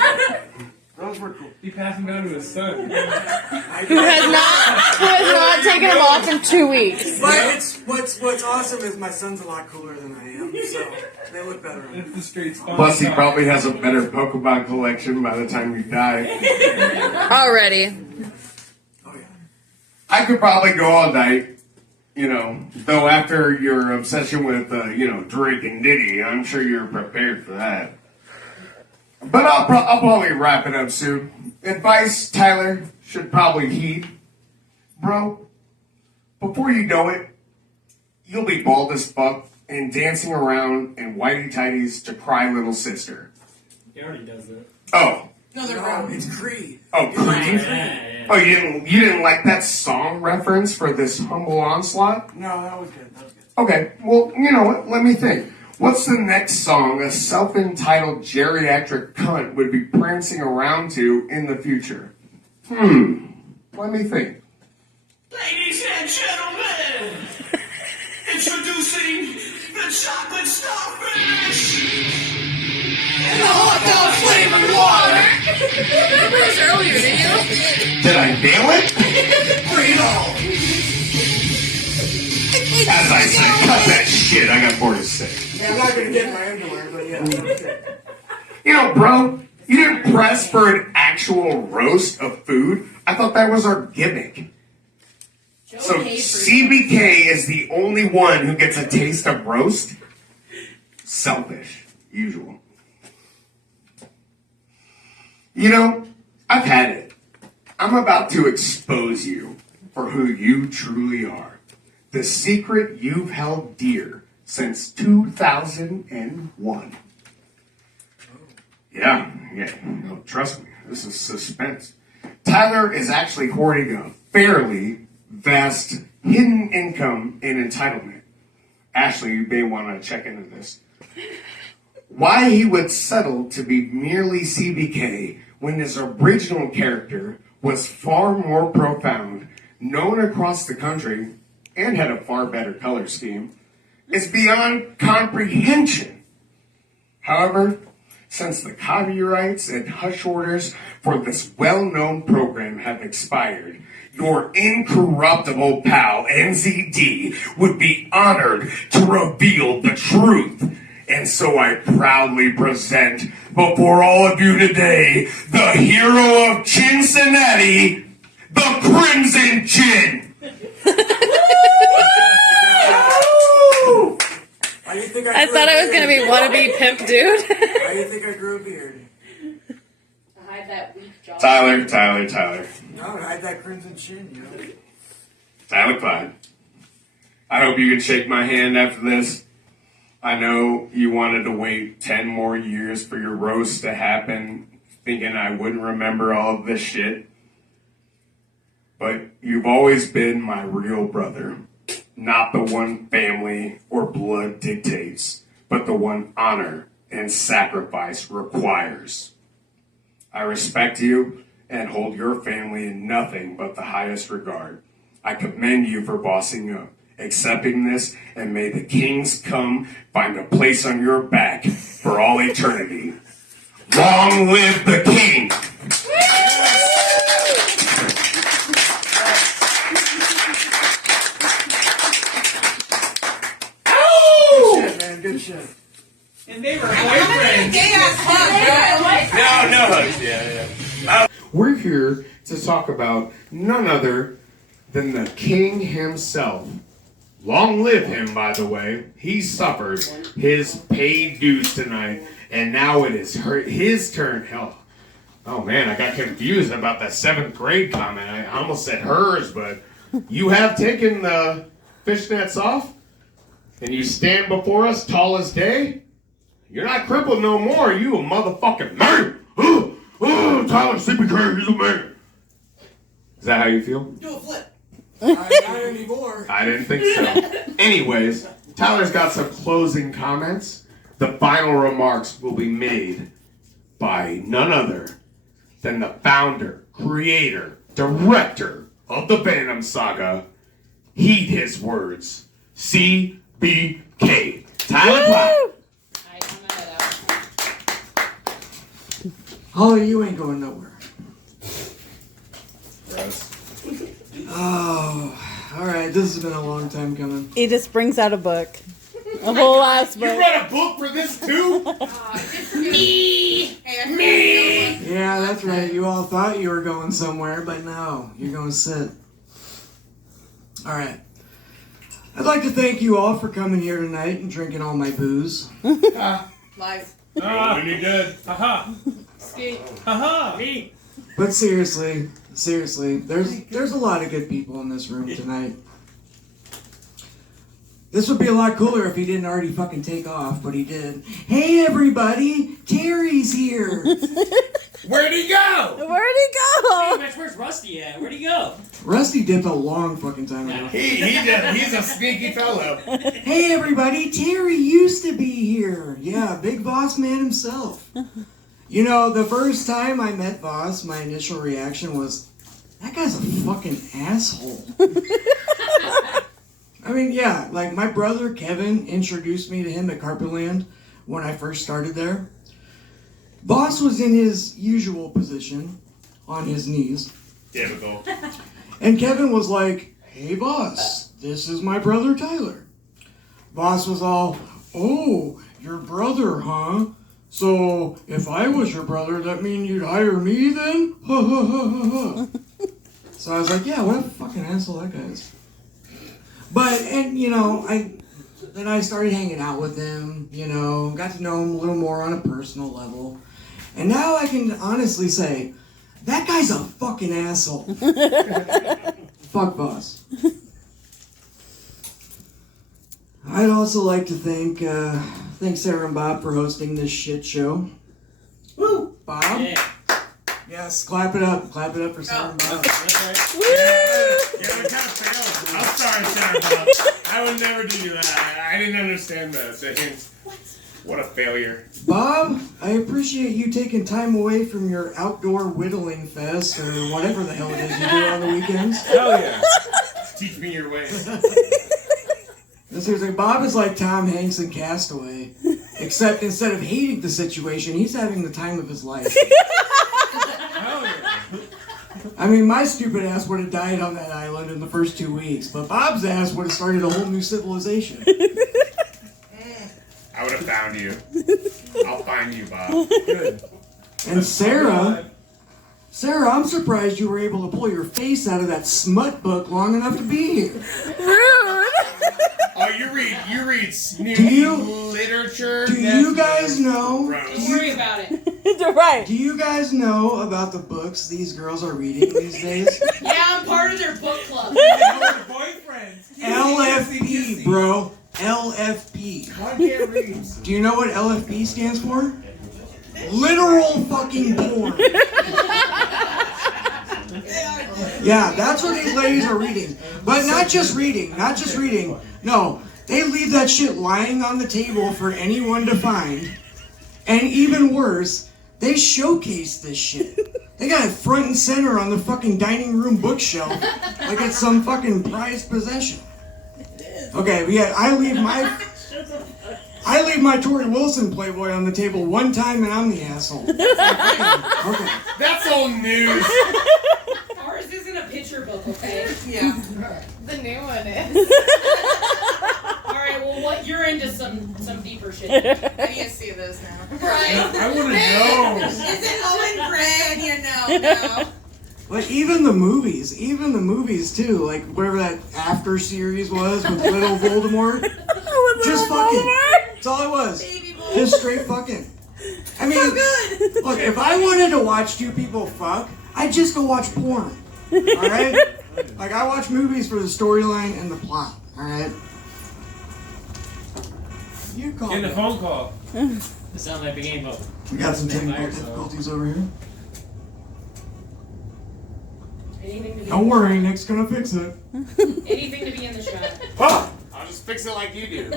Those were cool. He passed them down to his son. Who has not taken them off in 2 weeks. But what's awesome is my son's a lot cooler than I am, so they look better on me. It's the street spot. Plus, he probably has a better Pokemon collection by the time you die. Already. Oh yeah. I could probably go all night, though after your obsession with, Drake and Diddy, I'm sure you're prepared for that. But I'll probably wrap it up soon. Advice Tyler should probably heed. Bro, before you know it, you'll be bald as fuck and dancing around in whitey-tighties to cry little sister. He already does that. Oh, No, they're No, brown. it's Creed. Oh, Creed. Yeah. Oh, you didn't like that song reference for this humble onslaught? No, that was good. That was good. Okay, well, you know what? Let me think. What's the next song a self-entitled geriatric cunt would be prancing around to in the future? Let me think. Ladies and gentlemen, introducing the chocolate starfish and the hot dog flavored water. Remember this earlier, didn't you? Did I nail it? Bring it on. As I said, cut that shit. I got more to say. Yeah, I'm not gonna get my underwear, but yeah. Okay. You know, bro, you didn't press for an actual roast of food. I thought that was our gimmick. So CBK is the only one who gets a taste of roast? Selfish. Usual. You know, I've had it. I'm about to expose you for who you truly are. The secret you've held dear since 2001. Yeah. No, trust me, this is suspense. Tyler is actually hoarding a fairly vast hidden income and entitlement. Ashley, you may want to check into this. Why he would settle to be merely CBK when his original character was far more profound, known across the country, and had a far better color scheme, is beyond comprehension. However, since the copyrights and hush orders for this well-known program have expired, your incorruptible pal, NZD, would be honored to reveal the truth. And so I proudly present before all of you today, the hero of Cincinnati, the Crimson Chin. I thought I was going to be wannabe pimp dude. Why do you think I grew a beard? Hide that weak jaw. Tyler. No, hide that crimson chin, you know. Tyler Clyde. I hope you can shake my hand after this. I know you wanted to wait 10 more years for your roast to happen, thinking I wouldn't remember all of this shit. But you've always been my real brother. Not the one family or blood dictates, but the one honor and sacrifice requires. I respect you and hold your family in nothing but the highest regard. I commend you for bossing up, accepting this, and may the kings come find a place on your back for all eternity. Long live the king! Good shit. And they were boyfriends. Gay ass hug, No hugs. Yeah. We're here to talk about none other than the king himself. Long live him, by the way. He suffered his paid dues tonight, and now it is his turn. Hell, oh man, I got confused about that 7th grade comment. I almost said hers, but you have taken the fishnets off, and you stand before us tall as day. You're not crippled no more. You a motherfucking man. Tyler CBK, he's a man. Is that how you feel? Do a flip. Not anymore. I didn't think so. Anyways, Tyler's got some closing comments. The final remarks will be made by none other than the founder, creator, director of the Vandom Saga. Heed his words. CBK. Tyler Clyde. Holly, you ain't going nowhere. Oh, all right. This has been a long time coming. He just brings out a book. A whole ass book. You read a book for this too? Me. Yeah, that's right. You all thought you were going somewhere, but no, you're going to sit. All right. I'd like to thank you all for coming here tonight and drinking all my booze. Lies. When you did. Aha. Skate. Aha. Me. But seriously, there's a lot of good people in this room tonight. This would be a lot cooler if he didn't already fucking take off, but he did. Hey everybody, Terry's here. Where'd he go? Where'd he go? Hey, Mitch, where's Rusty at? Where'd he go? Rusty dipped a long fucking time ago. He's a sneaky fellow. Hey everybody, Terry used to be here. Yeah, Big Boss Man himself. You know, the first time I met Boss, my initial reaction was, that guy's a fucking asshole. I mean, yeah, like my brother Kevin introduced me to him at Carpetland when I first started there. Boss was in his usual position, on his knees. Typical. And Kevin was like, hey boss, this is my brother Tyler. Boss was all, oh, your brother, huh? So if I was your brother, that mean you'd hire me then? Ha ha ha ha ha. So I was like, yeah, what a fucking asshole that guy is. But, and you know, then I started hanging out with him, you know, got to know him a little more on a personal level. And now I can honestly say, that guy's a fucking asshole. Fuck Boss. I'd also like to thank Sarah and Bob for hosting this shit show. Woo! Bob? Yeah. Yes, clap it up. Clap it up for Sarah and Bob. Yeah, we kind of failed. I'm sorry, Sarah Bob. I would never do that. I didn't understand those things. What a failure. Bob, I appreciate you taking time away from your outdoor whittling fest or whatever the hell it is you do on the weekends. Hell yeah. Teach me your ways. Seriously, Bob is like Tom Hanks in Castaway, except instead of hating the situation, he's having the time of his life. Hell yeah. I mean, my stupid ass would have died on that island in the first 2 weeks, but Bob's ass would have started a whole new civilization. I would have found you. I'll find you, Bob. Good. And Sarah, I'm surprised you were able to pull your face out of that smut book long enough to be here. Rude. Oh, you read snooty literature? Do you guys know? Gross. Don't worry about it. Right. Do you guys know about the books these girls are reading these days? Yeah, I'm part of their book club. LFP, bro. LFP. I can't read. Do you know what LFP stands for? Literal fucking porn. Yeah, that's what these ladies are reading. But not just reading. No, they leave that shit lying on the table for anyone to find. And even worse, they showcase this shit. They got it front and center on the fucking dining room bookshelf like it's some fucking prized possession. Okay, but yeah, I leave my Tori Wilson Playboy on the table one time and I'm the asshole. Okay. That's old news. Ours isn't a picture book, okay? Yeah. The new one is. Alright, well, what you're into some deeper shit. I need to see those now. Right. I want to know. Is it Owen Gray? You know, no. But even the movies too, like whatever that After series was with little Voldemort. Just fucking. That's all it was. Just straight fucking. I mean, look, if I wanted to watch two people fuck, I'd just go watch porn. Alright? Like, I watch movies for the storyline and the plot. Alright? You call Getting a phone call. It sounds like the game of. We got some technical difficulties over here. Don't worry, Nick's gonna fix it. Anything to be in the shot. Oh, I'll just fix it like you do. You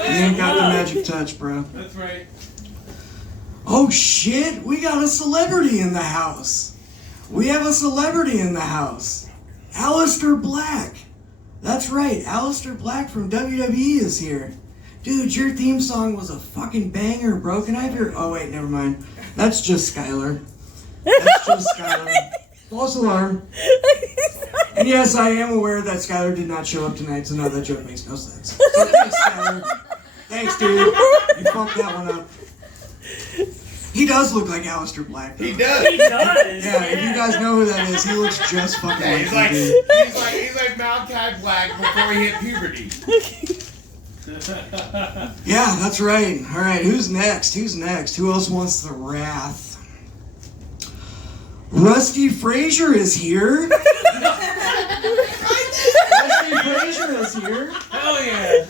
ain't got the magic touch, bro. That's right. Oh shit, we got a celebrity in the house. We have a celebrity in the house. Aleister Black. That's right, Aleister Black from WWE is here. Dude, your theme song was a fucking banger, bro. Can I have your... Oh wait, never mind. That's just Skylar. That's just Skylar. False alarm. And yes, I am aware that Skylar did not show up tonight, so no, that joke makes no sense. So thanks, Skylar. Thanks, dude. You fucked that one up. He does look like Aleister Black, though. He does. He does. Yeah, if you guys know who that is, he looks just fucking Yeah, like him, dude. he's like Malachi Black before he hit puberty. Yeah, that's right. All right, who's next? Who else wants the wrath? Rusty Frazier is here. Rusty Frazier is here. Hell yeah.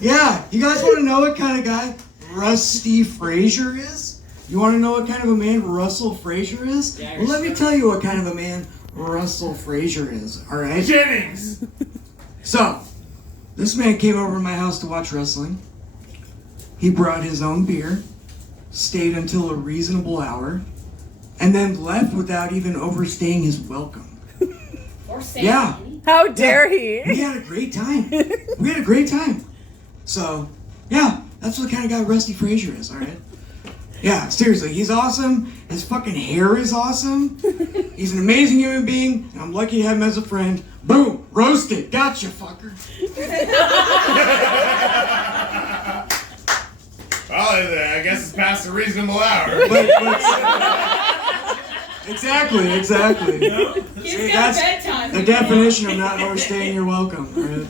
Yeah, you guys want to know what kind of guy Rusty Frazier is? You want to know what kind of a man Russell Frazier is? Well, let me tell you what kind of a man Russell Frazier is, alright? Jennings! So, this man came over to my house to watch wrestling. He brought his own beer, stayed until a reasonable hour, and then left without even overstaying his welcome. Yeah. How dare he? We had a great time. We had a great time. So, yeah, that's what kind of guy Rusty Frazier is, alright? Yeah, seriously, he's awesome. His fucking hair is awesome. He's an amazing human being, and I'm lucky to have him as a friend. Boom! Roasted! Gotcha, fucker. Well, I guess it's past a reasonable hour. Exactly. He's See, got that's bedtime. the definition of not overstaying your welcome, right?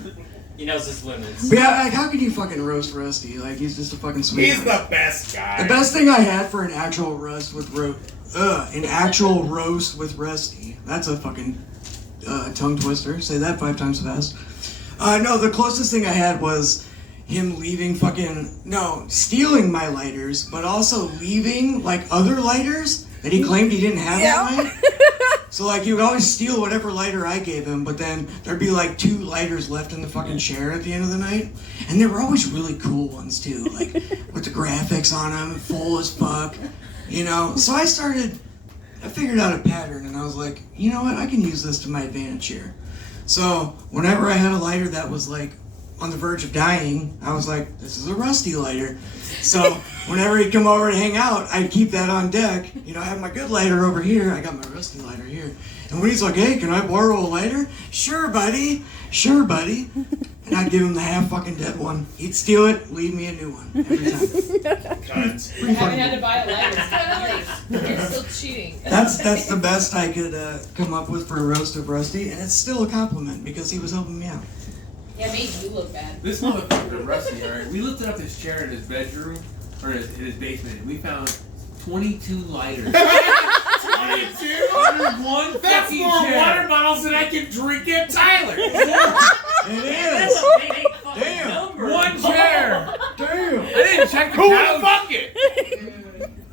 He knows his limits. But yeah, like, how could you fucking roast Rusty? Like, he's just a fucking sweetheart. He's the best guy. The best thing I had for an actual roast with Rusty. That's a fucking tongue twister. Say that 5 times fast. No, the closest thing I had was him stealing my lighters, but also leaving like other lighters that he claimed he didn't have that night. So like he would always steal whatever lighter I gave him, but then there'd be like 2 lighters left in the fucking chair at the end of the night. And they were always really cool ones too, like with the graphics on them, full as fuck, you know. So I figured out a pattern, and I was like, you know what, I can use this to my advantage here. So whenever I had a lighter that was like on the verge of dying, I was like, this is a Rusty lighter. So whenever he'd come over to hang out, I'd keep that on deck. You know, I have my good lighter over here. I got my Rusty lighter here. And when he's like, hey, can I borrow a lighter? Sure, buddy. And I'd give him the half fucking dead one. He'd steal it, leave me a new one every time. I haven't had to buy a lighter. You're still cheating. That's the best I could come up with for a roast of Rusty, and it's still a compliment because he was helping me out. Yeah, it made you look bad. This motherfucker, Rusty, alright? We lifted up his chair in his bedroom, or in his basement, and we found 22 lighters. 22? One That's fucking more chair. water bottles than I can drink at Tyler. It is. Damn. One chair. Damn. I didn't check the Who couch. the fuck it?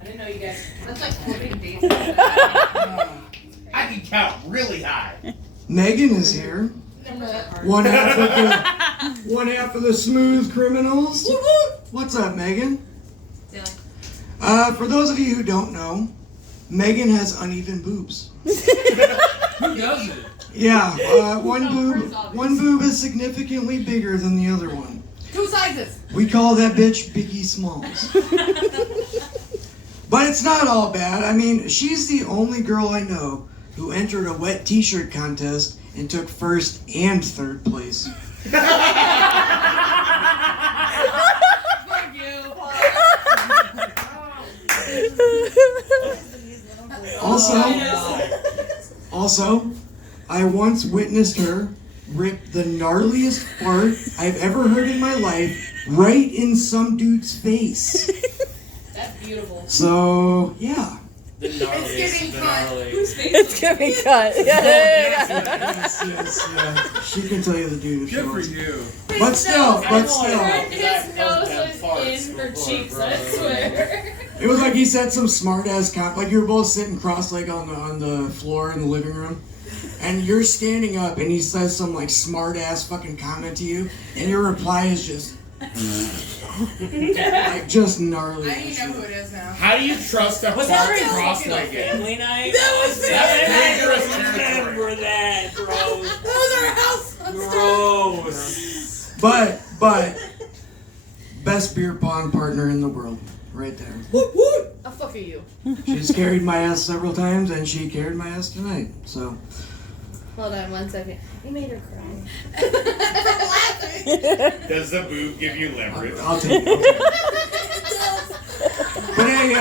I didn't know you guys. That's like 40 days. I can count really high. Megan is here. One half of the Smooth Criminals. What's up, Megan? For those of you who don't know, Megan has uneven boobs. Who doesn't? Yeah, one boob is significantly bigger than the other one. 2 sizes. We call that bitch Biggie Smalls. But it's not all bad. I mean, she's the only girl I know who entered a wet t-shirt contest and took 1st and 3rd place. Fuck you. Also, I once witnessed her rip the gnarliest fart I've ever heard in my life right in some dude's face. That's beautiful. So, yeah. The gnarliest, giving the cut. gnarly. It's giving cut. Yes. She can tell you the dude if she Good for wants. you. But still. His nose was in her cheeks, I swear. It was like he said some smart ass like you were both sitting cross-legged on the floor in the living room, and you're standing up, and he says some like smart ass fucking comment to you, and your reply is just like just gnarly. I need to know who it is now. How do you trust a fart cross-legged? Family night? That was That's dangerous Remember that, bro. That was our house. Gross. But best beer pong partner in the world, right there. Oh, fuck you. She's carried my ass several times, and she carried my ass tonight. So. Hold on 1 second. You made her cry. Does the boob give you leverage? I'll take it. But hey,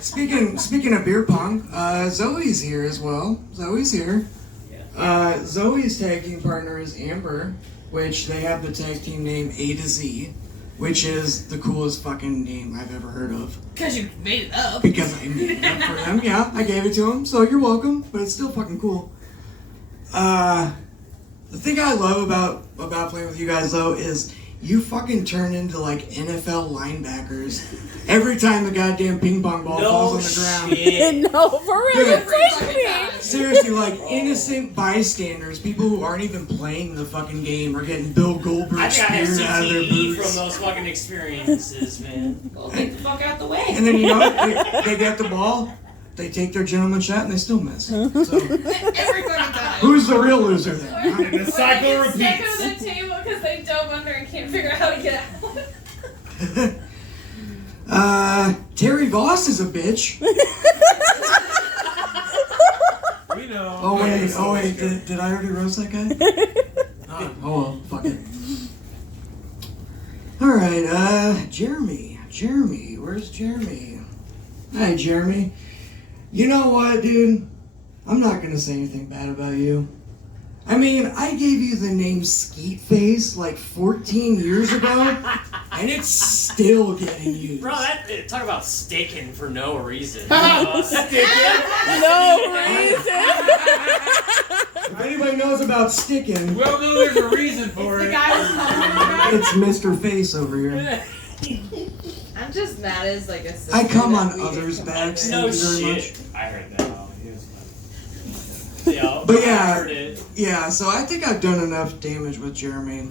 speaking of beer pong, Zoe's here as well. Zoe's here. Zoe's tag team partner is Amber, which they have the tag team name A to Z, which is the coolest fucking name I've ever heard of. Because you made it up. Because I made it up for them. Yeah, I gave it to them, so you're welcome. But it's still fucking cool. The thing I love about playing with you guys though is you fucking turn into like NFL linebackers every time the goddamn ping pong ball falls on the ground. No, for real, Dude, you're freaking me. seriously, like innocent bystanders, people who aren't even playing the fucking game, are getting Bill Goldberg I think I have speared out of their CTE from boots. those fucking experiences, man. Well, get the fuck out the way. And then you know what? They get the ball, they take their gentleman shot, and they still miss. So Everybody dies. who's the real loser then? Huh? And the cycle Stuck repeats. on the table because they dove under and can't figure out how to get out. Terry Voss is a bitch. We know. Oh wait, did I already roast that guy? Oh well, fuck it. Alright, Jeremy, where's Jeremy? Hi Jeremy. You know what, dude? I'm not gonna say anything bad about you. I mean, I gave you the name Skeet Face like 14 years ago, and it's still getting used. Bro, talk about sticking for no reason. Sticking. No reason. If anybody knows about sticking, Well, no, there's a reason for The it. guy was talking it's Mr. Face over here. I'm just mad as like a sister. I come that on we others' didn't backs. combine No Thank you very shit. much. I heard that. Oh, it was fun. Yeah, But I yeah, heard it. yeah, so I think I've done enough damage with Jeremy.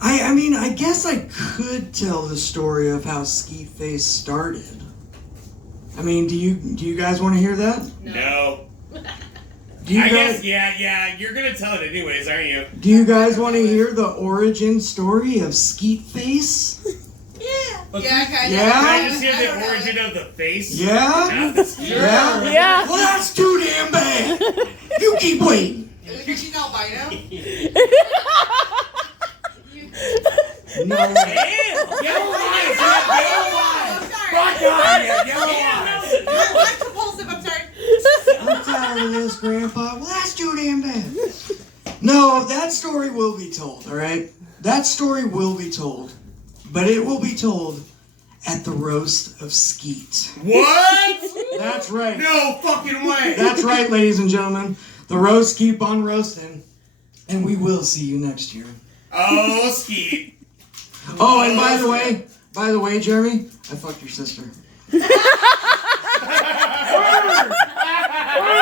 I mean, I guess I could tell the story of how Skeet Face started. I mean, do you guys want to hear that? No. Do you I guys guess, yeah, you're gonna tell it anyways, aren't you? do you guys want to hear the origin story of Skeet Face? Yeah, kind Yeah? Can I just hear the origin of the face? Yeah? Not the skin? Yeah? Yeah. Well, that's too damn bad. You keep waiting. Because she's albino. No. Damn! Yellow eyes! You have yellow eyes! Fuck on you! Yellow eyes! I'm compulsive, I'm sorry. I'm tired of this, Grandpa. Well, that's too damn bad. No, that story will be told, alright? That story will be told. But it will be told at the roast of Skeet. What? That's right. No fucking way! That's right, ladies and gentlemen. The roasts keep on roasting. And we will see you next year. Oh, Skeet. Oh, and by the way, Jeremy, I fucked your sister.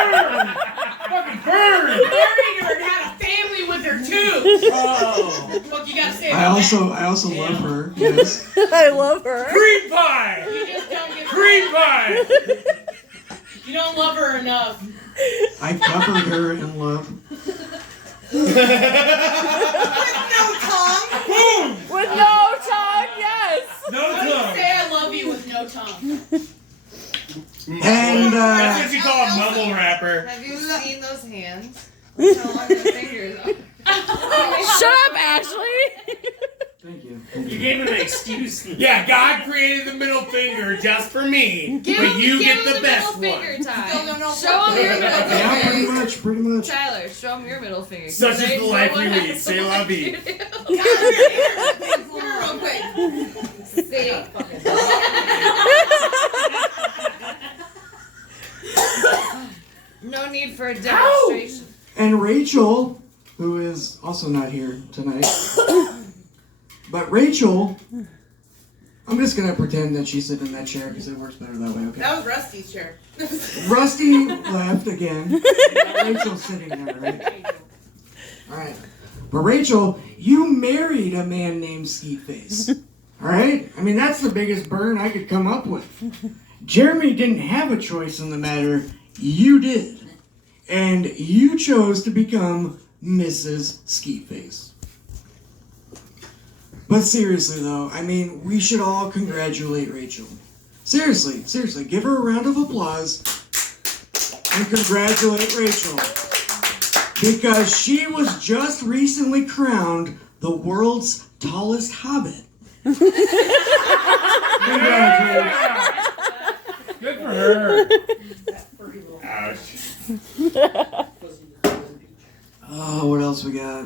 Fucking burn! Married her and had a family with her too. Oh. Fuck, you gotta say I also love her. Yes. I love her. Cream pie! You just don't get Cream pie! You don't love her enough. I covered her in love. No tongue. Boom! With no tongue, yes. No How do you tongue. say I love you with no tongue? And That's what you call a mumble rapper. Have you seen those hands? Look how long their fingers are. Shut up, Ashley. thank you. You gave him an excuse. Yeah, God created the middle finger just for me, Give but him- you give get him the the best middle one. finger time. No. Show him your middle Yeah, finger. pretty much. Tyler, show him your middle finger. Such is They the know life what we has lead. to Say la like vie. you do. Real quick. See? No need for a demonstration. And Rachel, who is also not here tonight, but Rachel, I'm just gonna pretend that she's sitting in that chair because it works better that way. Okay. That was Rusty's chair. Rusty left again. Rachel's sitting there, right? All right. But Rachel, you married a man named Skeet Face. All right? I mean, that's the biggest burn I could come up with. Jeremy didn't have a choice in the matter. You did. And you chose to become Mrs. Skeet Face. But seriously, though, I mean, we should all congratulate Rachel. Seriously, give her a round of applause and congratulate Rachel. Because she was just recently crowned the world's tallest hobbit. Congratulations. Good for her. Ouch. Oh, what else we got?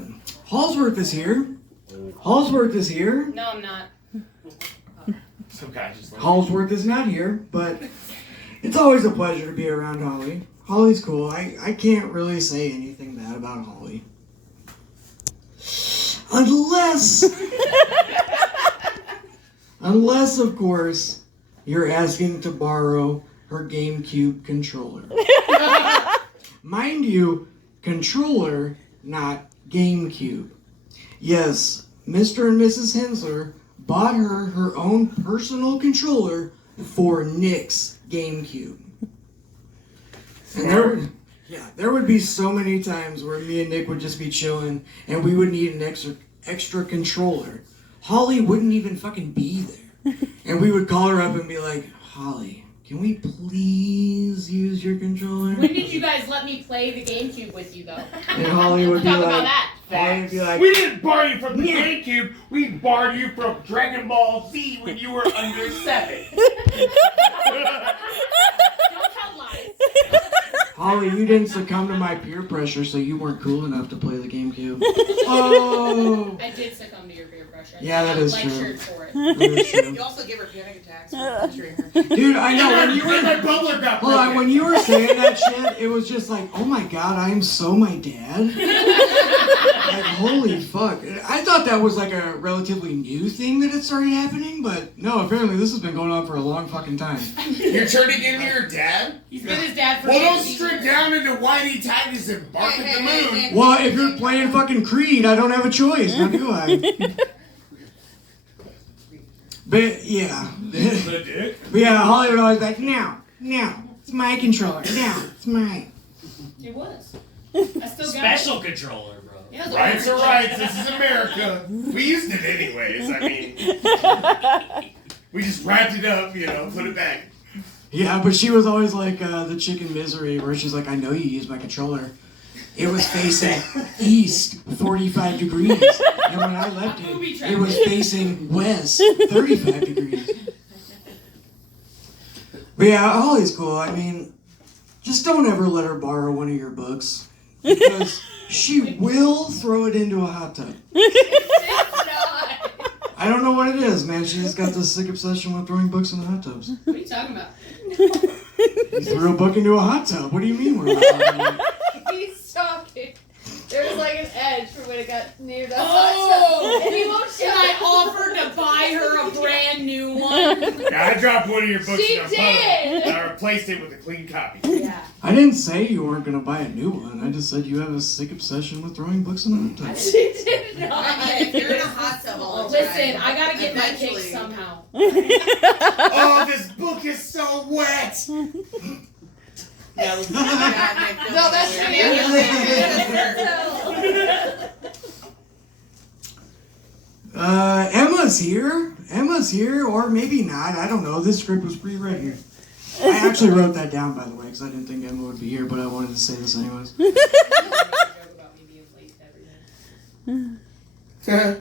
Hallsworth is here. Hallsworth is here. No, I'm not. Some guy just like Hallsworth is not here, but it's always a pleasure to be around Holly. Holly's cool. I can't really say anything bad about Holly. Unless, of course, you're asking to borrow her GameCube controller. Mind you, controller, not GameCube. Yes, Mr. and Mrs. Hensler bought her own personal controller for Nick's GameCube. And there would be so many times where me and Nick would just be chilling and we would need an extra controller. Holly wouldn't even fucking be there. And we would call her up and be like, Holly, can we please use your controller? When did you guys let me play the GameCube with you, though? And Holly would be Talk like, about that. Holly would be like, We didn't borrow you from the GameCube. We borrowed you from Dragon Ball Z when you were under 7. Don't tell lies. Holly, you didn't succumb to my peer pressure, so you weren't cool enough to play the GameCube. Oh! I did succumb to your peer pressure. Yeah, that is true. Lectured for it. That is true. You also gave her panic attacks for lecturing her. Dude, I know when you were my bubbler got hold on, when you were saying that shit, it was just like, oh my god, I am so my dad. Like, holy fuck. I thought that was like a relatively new thing that had started happening, but no, apparently this has been going on for a long fucking time. You're turning into your dad? He's been his dad for Well, don't 50 strip years. down into whitey tighties and bark at the moon. Well, if you're playing fucking Creed, I don't have a choice, now do I? But yeah. But yeah, Holly would always be like, no, it's my controller. No, it's mine. It was. I still got Special it. controller, bro. Yeah, Rights are rights. This is America. We used it anyways. I mean, we just wrapped it up, put it back. Yeah, but she was always like the chick in Misery, where she's like, I know you used my controller. It was facing east, 45 degrees. And when I left it was facing west, 35 degrees. But yeah, Holly's cool. I mean, just don't ever let her borrow one of your books. Because she will throw it into a hot tub. I don't know what it is, man. She just got this sick obsession with throwing books in the hot tubs. What are you talking about? You threw a book into a hot tub. What do you mean we're not talking about? He's talking. There was like an edge for when it got near the Oh! and he won't shut And I up. offered to buy her a brand new one. Yeah, I dropped one of your books She in a did. puddle. And I replaced it with a clean copy. Yeah. I didn't say you weren't going to buy a new one. I just said you have a sick obsession with throwing books in the hot tub. She did not. I mean, if you're in a hot tub all the time. Listen, I gotta get my cake eventually- somehow. Oh, this book is so wet. Yeah, Nick, No, that's weird. Emma's here. Emma's here, or maybe not. I don't know. This script was pre-read here. I actually wrote that down, by the way, because I didn't think Emma would be here, but I wanted to say this anyways.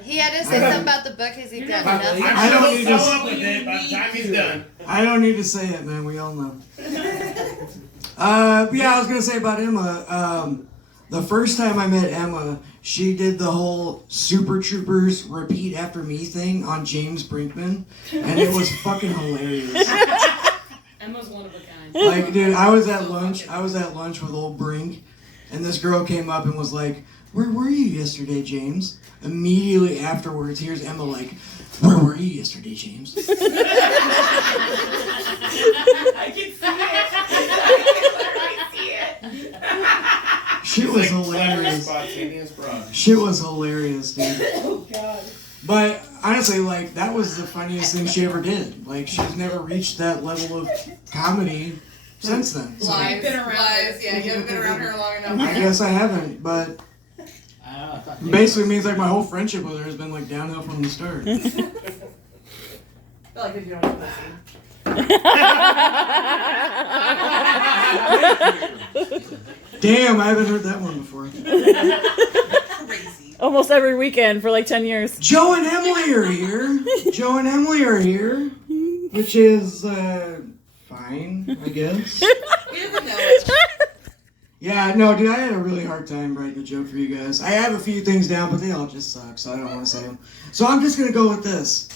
He had to say something about the book because he done nothing. I don't need to. Follow up with it by the time he's done. I don't need to say it, man. We all know. But yeah, I was gonna say about Emma. The first time I met Emma, she did the whole Super Troopers repeat after me thing on James Brinkman, and it was fucking hilarious. Emma's one of a kind. Like, dude, I was at lunch with old Brink, and this girl came up and was like, "Where were you yesterday, James?" Immediately afterwards, here's Emma like, "Where were you yesterday, James?" I can see it. Shit was hilarious. Spontaneous broad. Shit was hilarious, dude. Oh god. But honestly, like, that was the funniest thing she ever did. Like, she's never reached that level of comedy since then. So Lies, lies. Yeah, you haven't been around her long enough. I guess I haven't, but basically means like my whole friendship with her has been like downhill from the start. I feel like if you don't know Damn, I haven't heard that one before. crazy. Almost every weekend for like 10 years. Joe and Emily are here. Joe and Emily are here, which is fine, I guess. You never know. Yeah, no, dude, I had a really hard time writing a joke for you guys. I have a few things down, but they all just suck, so I don't want to say them. So I'm just gonna go with this.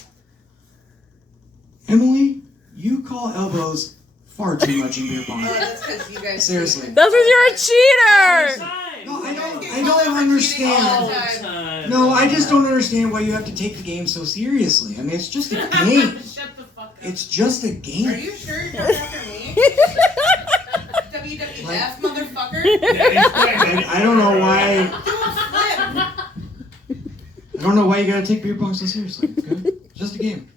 Emily, you call elbows far too much in beer pong. Oh, that's because you guys. Seriously. That's because you're a cheater! No, I don't understand. No, I just don't understand why you have to take the game so seriously. I mean, it's just a game. Shut the fuck up. It's just a game. Are you sure you're talking after me? WWF, motherfucker. I don't know why. I don't know why you gotta take beer pong so seriously. Okay? Just a game.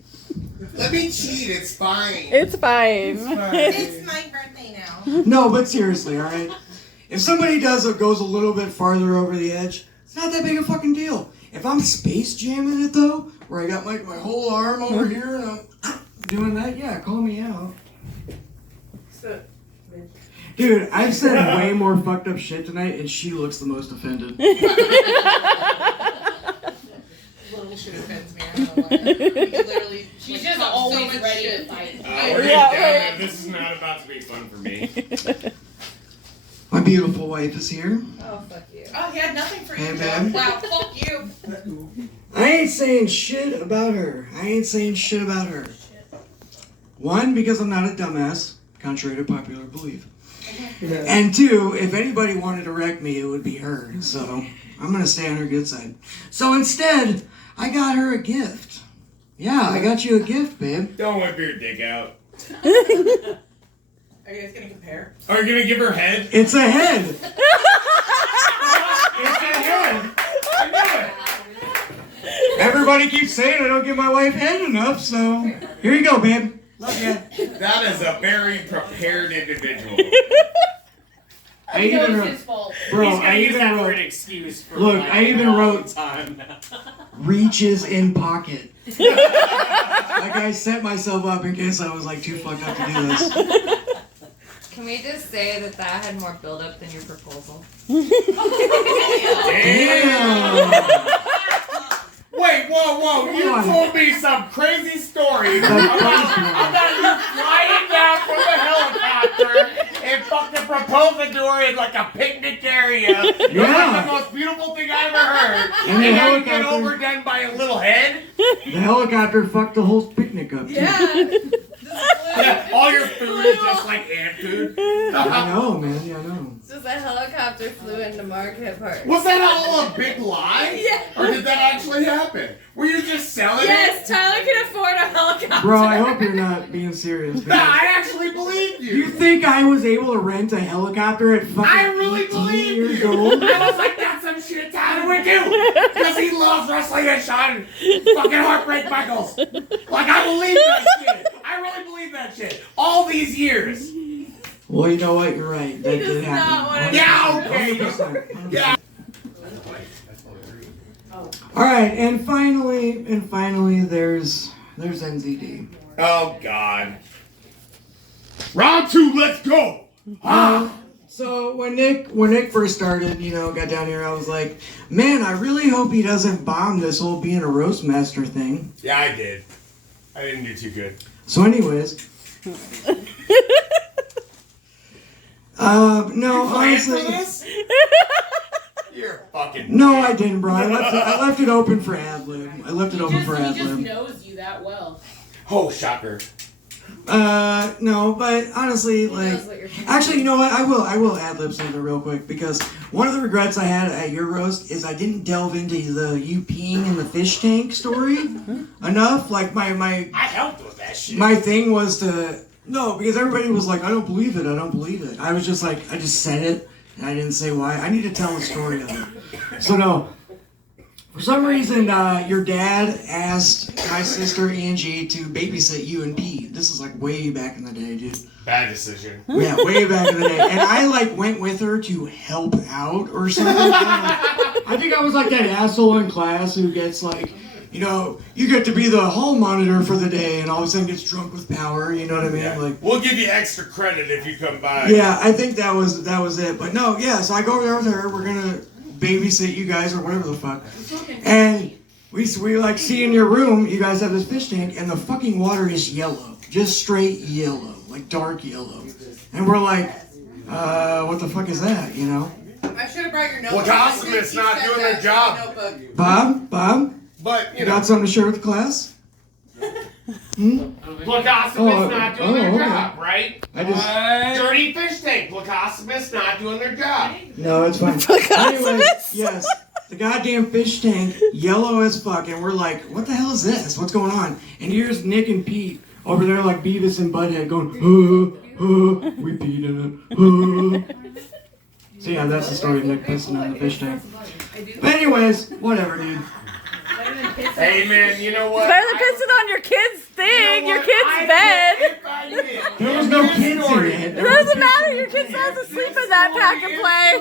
Let me cheat. It's fine. It's fine. It's my birthday now. No, but seriously, all right. If somebody goes a little bit farther over the edge, it's not that big a fucking deal. If I'm space jamming it though, where I got my whole arm over here and I'm doing that, yeah, call me out. Dude, I've said way more fucked up shit tonight, and she looks the most offended. Little shit offends me. I don't know why. Literally, She's just always ready to fight. This is not about to be fun for me. My beautiful wife is here. Oh, fuck you. Oh, he had nothing for you. Hey, man. Wow, fuck you. I ain't saying shit about her. One, because I'm not a dumbass, contrary to popular belief. And two, if anybody wanted to wreck me, it would be her. So I'm going to stay on her good side. So instead, I got her a gift. Yeah, I got you a gift, babe. Don't whip your dick out. Are you guys gonna compare? Are you gonna give her head? It's a head. It's a head. I knew it. Everybody keeps saying I don't give my wife head enough, so here you go, babe. Love ya. That is a very prepared individual. I even It's wrote, his fault. bro, He's gonna I use even that for wrote, an excuse for look, like, I even a long wrote time. reaches in pocket. Like I set myself up in case I was like too fucked up to do this. Can we just say that had more build-up than your proposal? Damn. Wait, whoa! You told me some crazy story about you flying down from the helicopter and fucking proposing to her in like a picnic area. It was like the most beautiful thing I ever heard. And the now you get helicopter- overdone by a little head. The helicopter fucked the whole picnic up. Too. Yeah, all your food is just like ant food. I know, man. Yeah, I know. So the helicopter flew into Market Park. Was that all a big lie? Yeah. Or did that actually happen? Were you just selling Yes, it? Tyler can afford a helicopter. Bro, I hope you're not being serious. Nah, I actually believed you. You think I was able to rent a helicopter at fucking I really 18 believe years you. old? I was like, that's some shit Tyler would do. Because he loves wrestling and Sean fucking Heartbreak Michaels. Like, I believe that shit. I really believe that shit. All these years. Well, you know what? You're right. That did happen. Yeah, okay. 100%. Yeah. All right, and finally, there's NZD. Oh, God. Round 2, let's go. So when Nick first started, got down here, I was like, man, I really hope he doesn't bomb this whole being a roast master thing. Yeah, I did. I didn't do too good. So anyways. No, You planned honestly. for this? You're fucking. No, I didn't, bro. I left it open for ad lib. He just knows you that well. Oh, shocker. No, but honestly, actually, you know what? I will ad lib something real quick because one of the regrets I had at your roast is I didn't delve into the you peeing in the fish tank story enough. Like my I helped with that shit. my thing was to no, because everybody was like, I don't believe it. I was just like, I just said it and I didn't say why. I need to tell the story of it. So no. For some reason, your dad asked my sister Angie to babysit you and Pete. This is like way back in the day, dude. Bad decision. Yeah, way back in the day. And I went with her to help out or something. I think I was like that asshole in class who gets you get to be the hall monitor for the day and all of a sudden gets drunk with power, you know what I mean? Yeah. Like, we'll give you extra credit if you come by. yeah, I think that was it. But no, yeah, so I go over there with her. We're gonna babysit you guys or whatever the fuck. And we see in your room, you guys have this fish tank and the fucking water is yellow. Just straight yellow. Like dark yellow. And we're like, what the fuck is that, I should have brought your notebook. Well, Cosmo's not doing their job. Bob? But, You got something to share with the class? Placostomus not doing their okay. job, right? I just- Dirty fish tank. Placostomus not doing their job. No, it's fine. Anyways, yes, the goddamn fish tank, yellow as fuck, and we're like, what the hell is this? What's going on? And here's Nick and Pete over there like Beavis and Butthead going, we peed in it. So yeah, that's the story of Nick pissing on the fish tank. But anyways, whatever, dude. Hey man, you know what? Better than pissing on your kid's thing, your kid's bed. There was no kids in it. It doesn't matter, your kid still has to sleep in that pack and play.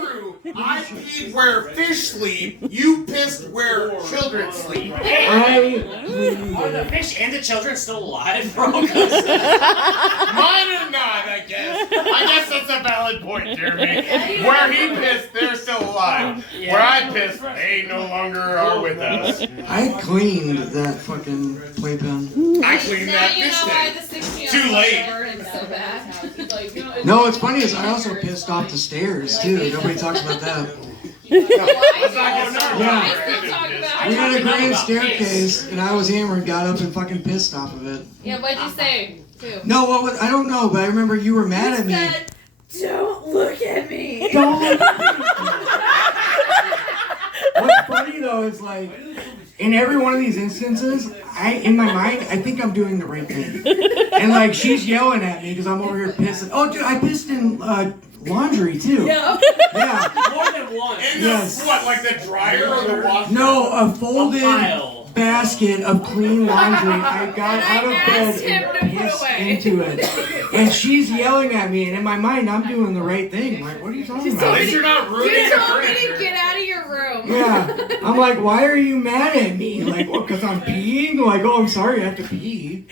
I peed where fish sleep. You pissed where children sleep. Are the fish and the children still alive, bro? Mine are not, I guess. I guess that's a valid point, Jeremy. Where he pissed, they're still alive. Where I pissed, they no longer are with us. I cleaned that fucking playpen. I cleaned that fish tank. Too late. No, what's funny is I also pissed off the stairs too. Nobody talks about that. Yeah. We had a grand staircase, and I was hammered, got up, and fucking pissed off of it. Yeah, what'd you say, too? No, I don't know, but I remember you were mad at me. Don't look at me. Don't look at me. What's funny though is like, in every one of these instances, in my mind, I think I'm doing the right thing. And like, she's yelling at me because I'm over here pissing. Oh, dude, I pissed in laundry too. Yeah. Yeah. More than one. Yes. What, like the dryer or the washer? No, a folded basket of clean laundry. I got out of bed and pissed into it. And she's yelling at me, and in my mind, I'm doing the right thing. Like, what are you talking about? At least you're not ruining You the told me to furniture. get out of your room. Yeah. I'm like, why are you mad at me? Like, what, because I'm peeing? Like, oh, I'm sorry, I have to pee.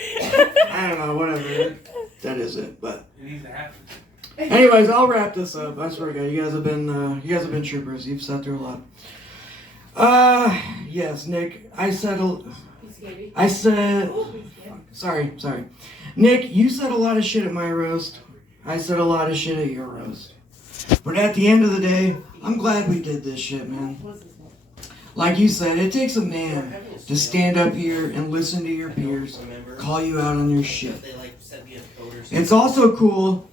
I don't know, whatever. That is it, but. Anyways, I'll wrap this up. I swear to God, you guys have been troopers. You've sat through a lot. Yes, Nick, sorry. Nick, you said a lot of shit at my roast. I said a lot of shit at your roast. But at the end of the day, I'm glad we did this shit, man. Like you said, it takes a man to stand up here and listen to your peers, call you out on your shit. It's also cool.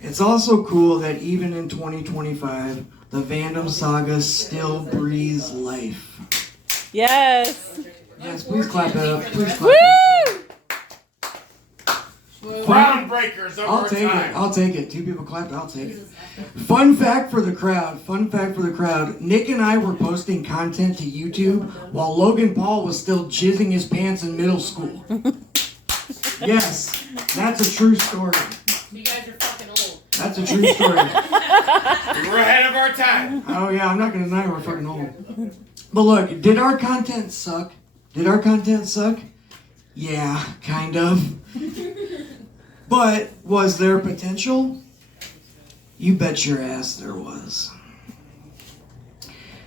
It's also cool that even in 2025, the Vandom Saga still breathes life. Yes. Yes, please clap it up. Please clap Woo! Groundbreakers over I'll take time. it. I'll take it. 2 people clapped. I'll take it. Fun fact for the crowd. Nick and I were posting content to YouTube while Logan Paul was still jizzing his pants in middle school. Yes, that's a true story. You guys are fucking old. That's a true story. We're ahead of our time. Oh yeah, I'm not gonna deny we're fucking old. But look, did our content suck? Yeah, kind of. But was there potential? You bet your ass there was.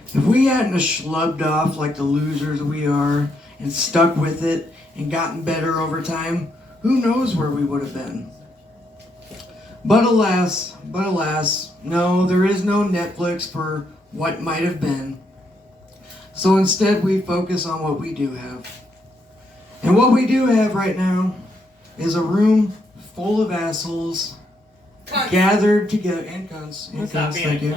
If we hadn't schlubbed off like the losers we are and stuck with it and gotten better over time, who knows where we would have been. But alas, no, there is no Netflix for what might have been. So instead we focus on what we do have. And what we do have right now is a room full of assholes gathered together, and cunts, thank you.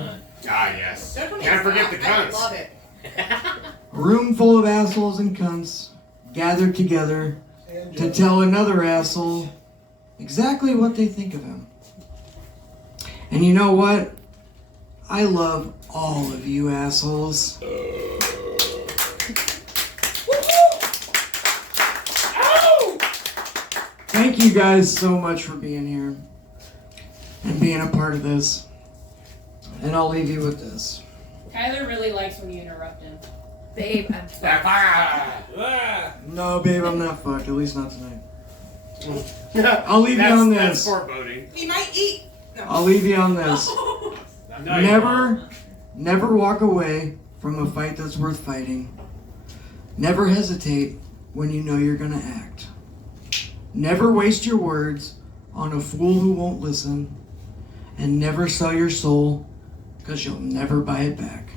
Ah, yes. Can't forget the cunts. Love it. A room full of assholes and cunts gathered together to tell another asshole exactly what they think of him. And you know what? I love all of you assholes. Thank you guys so much for being here and being a part of this. And I'll leave you with this. Kyler really likes when you interrupt him. Babe, I'm No, babe, I'm not fucked. At least not tonight. I'll leave you on this. That's foreboding. He might eat. No. I'll leave you on this. Never walk away from a fight that's worth fighting. Never hesitate when you know you're gonna act. Never waste your words on a fool who won't listen. And never sell your soul, because you'll never buy it back.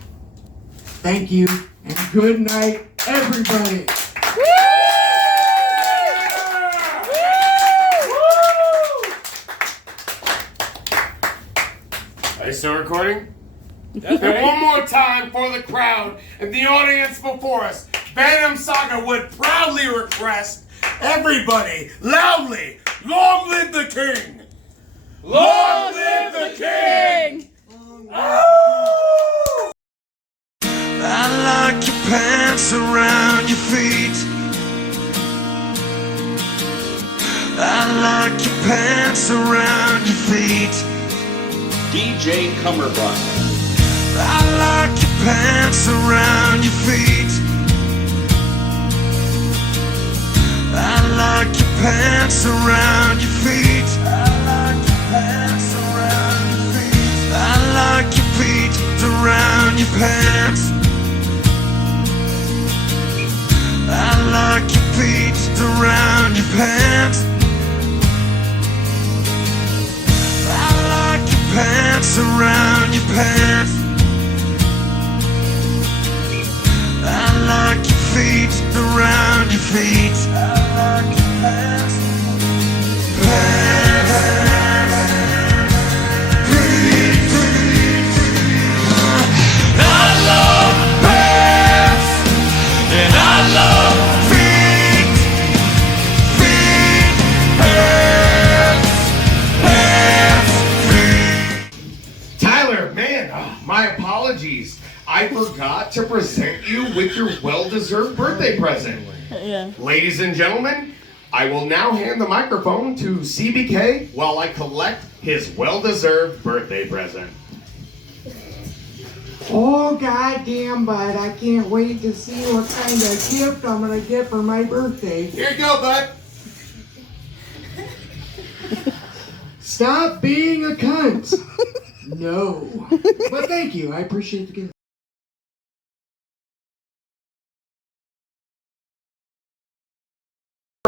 Thank you, and good night, everybody. Are you still recording? And one more time for the crowd and the audience before us, Vandom Saga would proudly request everybody, loudly, long live the king! Long live the king! I like your pants around your feet. I like your pants around your feet. DJ Cummerbund. I like your pants around your feet. I like your pants around your feet. I like your pants around your feet. I like your feet around your pants. I like your feet around your pants. I like your pants around your pants. I like your feet around your feet. I like your pants. I love pants and I love feet. Feet, pants, feet. Tyler, man, my apologies. I forgot to present you with your well-deserved birthday present. Yeah. Ladies and gentlemen, I will now hand the microphone to CBK while I collect his well-deserved birthday present. Oh, goddamn, bud. I can't wait to see what kind of gift I'm going to get for my birthday. Here you go, bud. Stop being a cunt. No. But thank you. I appreciate the gift.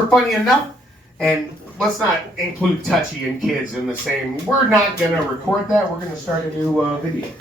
Funny enough, and let's not include touchy and kids in the same. We're not going to record that. We're going to start a new video.